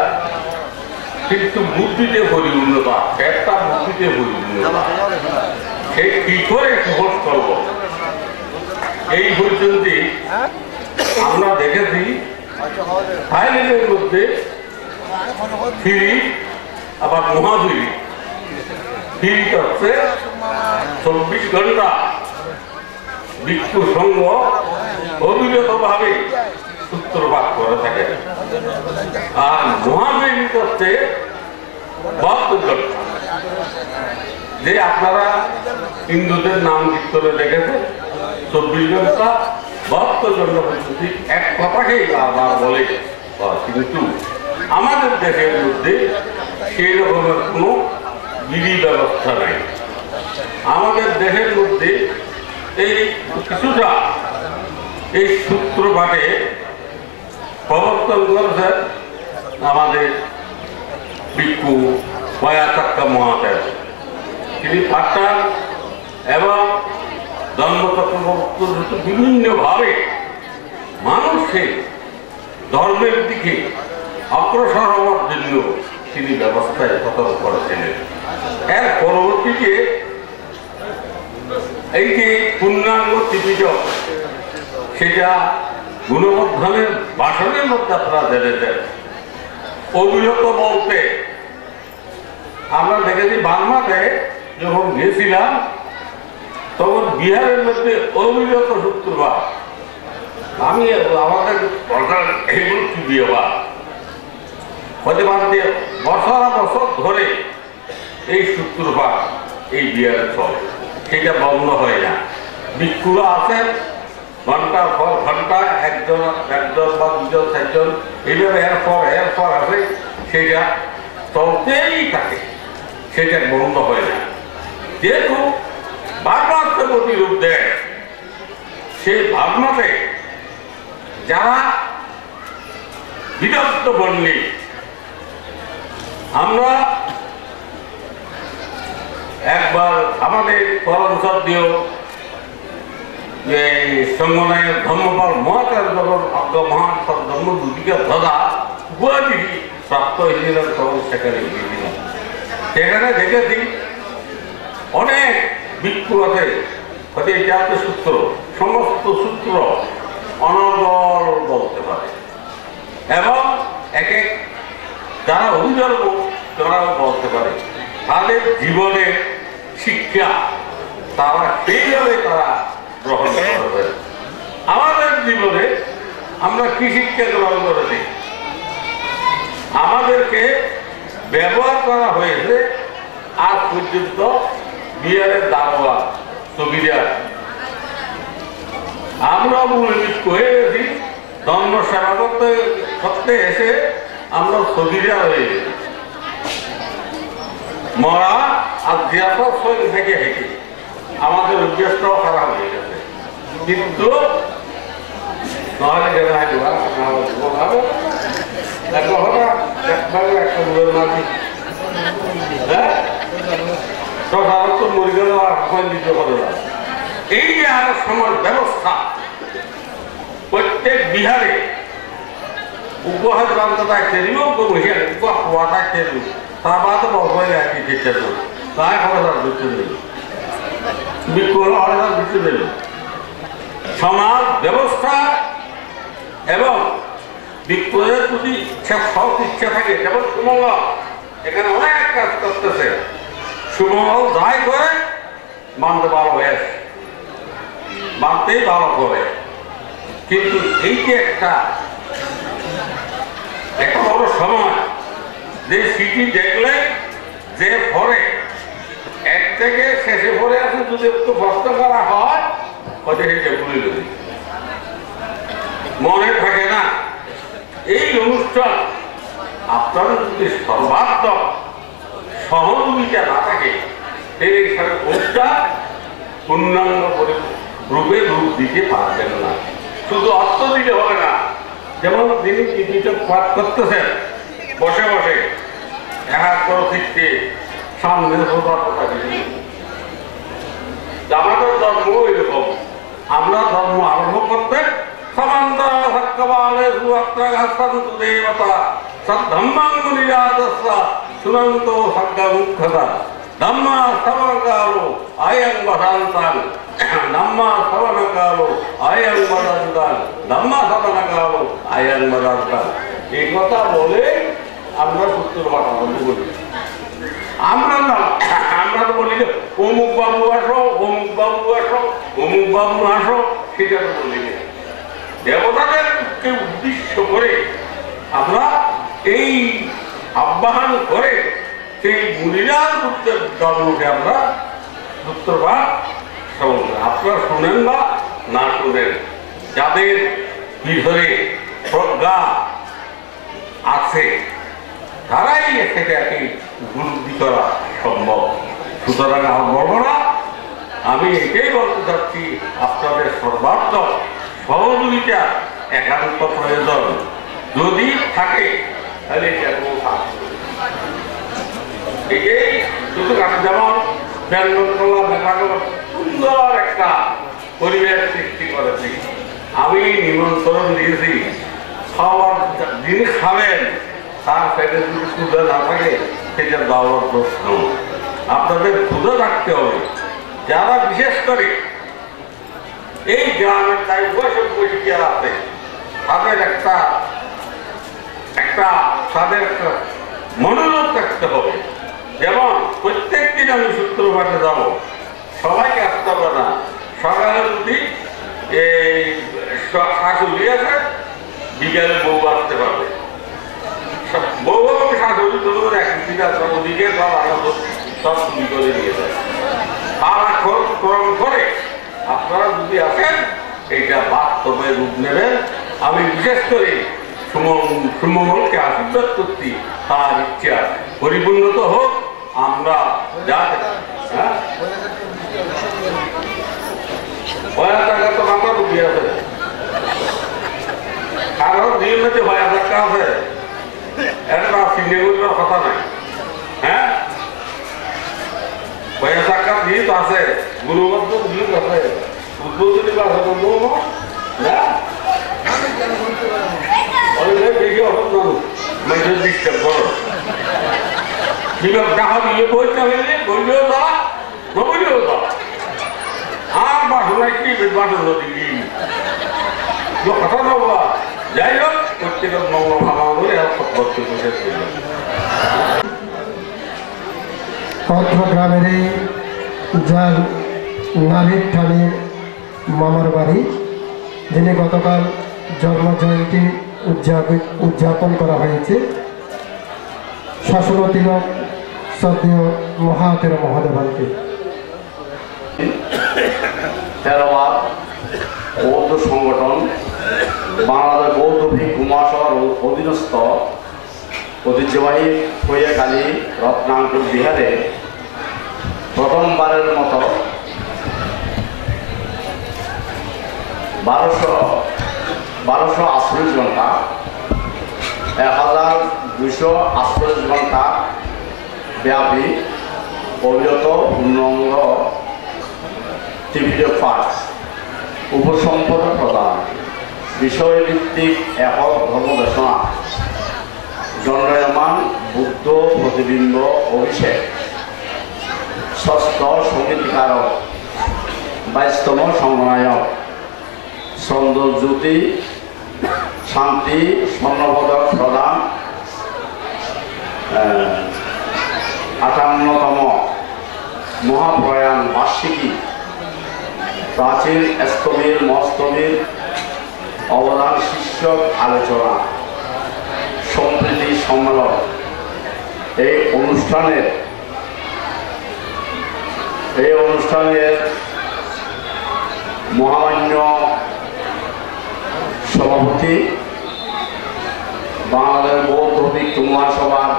কিন্তু বুদ্ধিতে পরিপূর্ণতা, একটা বুদ্ধিতে পরিপূর্ণতা, সে কি করে সহজ করব। এই পর্যন্ত আমরা দেখেছি থাইল্যান্ডের মধ্যে ফিরি, আবার মহাফিরি। ফিরিটা হচ্ছে 24 ঘন্টা ভিক্ষু সংঘ অবিরতভাবে সূত্রপাত করে থাকে, আর মহাবীর করতে 72 ঘন্টা। যে আপনারা হিন্দুদের নাম কীর্তনে দেখেছেন 24 ঘন্টা 72 ঘন্টা পর্যন্ত এক কথাকেই বারবার বলে, কিন্তু আমাদের দেশের মধ্যে সেই রকমের কোনো বিধি ব্যবস্থা নাই। আমাদের দেশের মধ্যে এই কিছুটা এই সূত্রপাতে প্রবর্তন করেছেন আমাদের ভিক্ষু পয়াচাক্কা মহাদেব। তিনি পাঠান এবং ধর্মতত্ত্ব বিভিন্নভাবে মানুষকে ধর্মের দিকে অগ্রসর হওয়ার জন্য তিনি ব্যবস্থায় সতর্ক করেছিলেন। এর পরবর্তীতে এই যে পূর্ণাঙ্গ ত্রিপিটক, সেটা গুণবর্ধনের ভাষণের মধ্যে আপনারা জেনেছেন। অবিরত বলতে আমরা দেখেছি বাংলাতে যখন গেছিলাম তখন বিহারের মধ্যে অবিরত সূত্রপাত। আমি আমাদের এইগুলো কি বিয়ে বা হতে পারে বছর বছর ধরে এই সূত্রপাত এই বিহারে চলে, সেটা বন্ধ হয় না। ভিক্ষুরা আছেন ঘন্টার পর ঘন্টা, একজন বা দুজন চারজন, এইভাবে এরপর আসে, সেটা চলতেই থাকে, সেটা বন্ধ হয় না। যেহেতু ভাবনাতে প্রতিরূপ দেয়, সেই ভাবনাতে যারা বিদগ্ধ বন্যী, আমরা একবার আমাদের পরমসর দিয়েও যে সঙ্গনায়ক ধর্মপাল মহাকার যখন মহান ধর্মদূতিকা দাদা উপাধি প্রাপ্ত হয়েছিলেন, তখন সেখানে গিয়েছিলাম। সেখানে দেখেছি অনেক ভিক্ষু আছে, হয়তো এই জাতীয় সূত্র, সমস্ত সূত্র অনর্গল বলতে পারে, এবং এক এক যারা অভিধর্ম তারাও বলতে পারে। তাদের জীবনে শিক্ষা তারা সেইভাবে তারা গ্রহণ করবে। আমাদের জীবনে আমরা কি শিক্ষা গ্রহণ করেছি? আমাদেরকে ব্যবহার করা হয়েছে আজ পর্যন্ত বিহারের দারোয়া চৌকিদার। আমরা মূলবিদ হয়ে গেছি, ধর্ম সেবা করতে এসে আমরা চৌকিদার হয়ে গেছি। মরা আর জিয়াপা শরীর থেকে হেঁটে আমাদের উদ্দেশ্যটাও খারাপ হয়ে গেছে। কিন্তু নহলে এই যে আর সময় ব্যবস্থা প্রত্যেক বিহারে উপহার প্রান্ত থাকতে কুয়া থাকতে তা বাদ বলে আর কি চেষ্টা করুন, তাই খবর বুঝতে দেবে বিক্ষোভ বুঝতে দেবে। সমাজ ব্যবস্থা এবং বিক্ষোভের যদি সব ইচ্ছা থাকে, যেমন সুমঙ্গল এখানে অনেক কাজ করতেছে, সুমঙ্গল যাই করে মানতে ভালো হয়ে মানতেই ভালো করে। কিন্তু এই যে একটা বড় সময়, যে সিটি দেখলে যে পরে এক থেকে শেষে পরে আছে, যদি একটু কষ্ট করা হয় মনে থাকে না। এই অনুষ্ঠান আপনার যদি সর্বাত্মক সহযোগিতা না থাকে, এই অনুষ্ঠান পূর্ণাঙ্গ রূপে রূপ দিতে পারবেন না। শুধু অর্থ দিতে হবে না, যেমন তিনি টিভিতে পাঠ করতেছেন বসে বসে এক প্রকৃতি সামনে আমাদের ধর্ম এরকম। আমরা ধর্ম আরম্ভ করতে সুনন্ত সজ্ঞা ধম্মা সবকালো আয়ং বসান্তান ধম্মা সবনকালো আয়ং বসান্তান ধম্মা সবনকালো আয়ং বসান্তান। এই কথা বলে আমরা সূত্র বলি। আমরা না, আমরা তো বলি যে অমুক বাবু আসো, অমুক বাবু আসো, অমুক বাবু আসো, সেটা তো বলি না। দেবতাদেরকে উদ্দেশ্য করে আমরা এই আহ্বান করে সেই মুনিরার ধর্মকে আমরা সূত্রপাত আপনারা শুনেন বা না শুনেন, যাদের ভিতরে প্রজ্ঞা আছে তারাই সেটাকে উপলব্ধি করা সম্ভব। সুতরাং আমার বলবো না, আমি এটাই বলতে চাচ্ছি, আপনাদের সর্বাত্মক সহযোগিতা একান্ত প্রয়োজন। যদি থাকে তাহলে এই শুধু যেমন সুন্দর একটা পরিবেশ সৃষ্টি করেছি। আমি নিমন্ত্রণ দিয়েছি, খাওয়ার যিনি খাবেন তার পেটে যদি ক্ষুধা না থাকে সেটা দেওয়ার প্রশ্ন। আপনাদের ক্ষুধা রাখতে হবে। যারা বিশেষ করে এই গ্রামের তাই বয়সক যারা আছে তাদের একটা তাদের মনোযোগ রাখতে হবে। যেমন প্রত্যেক দিন আমি সূত্রপাতে যাব, সবাইকে আসতে হবে না। সকালে যদি এই শাশুড়ি আছে, বিকালে বউ আসতে পারবে, বহু শাসন তোর একদিকে ওদিকে সব চুরি করে নিয়ে যায় সারাক্ষণ করে আপনারা যদি আসেন এইটা বাস্তবে রূপ নেবেন। আমি বিশেষ করে সুমঙ্গলকে আশীর্বাদ করছি তার ইচ্ছা পরিপূর্ণত হোক। আমরা যা হ্যাঁ টাকা তো আমরা ডুবি আছে কারণ নিয়মিত ভয়া টাকা আছে এটা সিনেগুলোর কথা নাই। হ্যাঁ ভয়া টাকা দ্বীপ আছে গুরুবদ্ধ দ্বীপ আছে উদ্বোধনী আছে বন্ধু না বেশি অভাব মানুষ মেজর ডিস্টার্ব করো গ্রাহক ইয়ে বইতে হইলে বললেও তা নবলেও তা আর বাসনায় কি বাসন দিলি কথা নবা যাই হোক প্রত্যেকের মঙ্গল ভাবা বলে অত্র গ্রামের যার নাভিদ ঠানির মামার বাড়ি, যিনি গতকাল জন্ম জয়ন্তী উদযাপন করা হয়েছে। শাসন তিলক শ্রদ্ধেয় মহাতের মহাদেবানকে থেরোবাদ বৌদ্ধ সংগঠন বাংলাদেশ বৌদ্ধ ভিক্ষু মহাসভার অধীনস্থ ঐতিহ্যবাহী খৈয়াকালী রত্নাঙ্কুর বিহারে প্রথমবারের মতো 1248 ঘন্টা 1248 ঘন্টা ব্যাপী অবিরত পূর্ণাঙ্গ ত্রিপিটক পাঠ, উপসম্পদ প্রদান, বিষয়ভিত্তিক একক ধর্মদেশনা, দণ্ডায়মান বুদ্ধ প্রতিবিম্ব অভিষেক, ষষ্ঠ সঙ্গীতকারক, 22তম সংগনায়ক, ছন্দজ্যোতি শান্তি স্বর্ণপদক প্রদান, 58তম মহাপ্রয়াণ বার্ষিকী, প্রাচীন স্তবীর মস্তবীর অবদান শীর্ষক আলোচনা, সম্প্রীতি সম্মেলন। এই অনুষ্ঠানের মহামান্য সভাপতি বাংলাদেশ বৌদ্ধ ভিক্ষু মহাসভার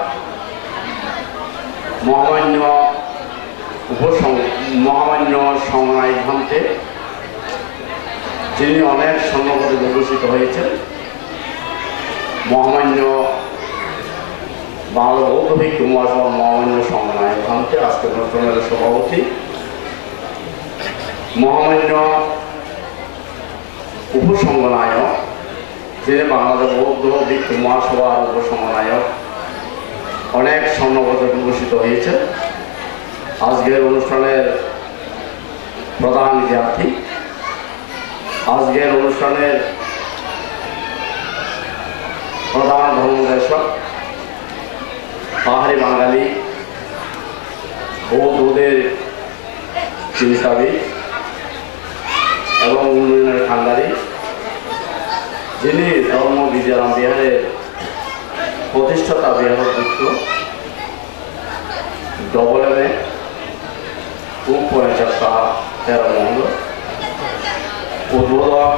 মহামান্য সংগ্রামী ভান্তে, যিনি অনেক স্বর্ণপদে বিভূষিত হয়েছেন, মহামান্য বাংলা বৌদ্ধ ভিক্ষু মহাসভার মহামান্য সংগ্রামী ভান্তে আজকের অনুষ্ঠানের সভাপতি, মহামান্য উপসংঘনায়ক, যিনি বাংলাদেশ বৌদ্ধ ভিক্ষু মহাসভার উপসংঘনায়ক, অনেক স্বর্ণপদে বিভূষিত হয়েছেন। আজকের অনুষ্ঠানের প্রধান জ্ঞাতি, আজকের অনুষ্ঠানের প্রধান ধর্মদেশক, পাহাড়ি বাঙালি বৌদ্ধদের চিন্তাবিদ এবং উন্নয়নের কান্ডারি, যিনি ধর্ম বিদ্যারাম বিহারের প্রতিষ্ঠাতা বিহারযুক্ত ডবল উপ 13 মহল উদ্বোধক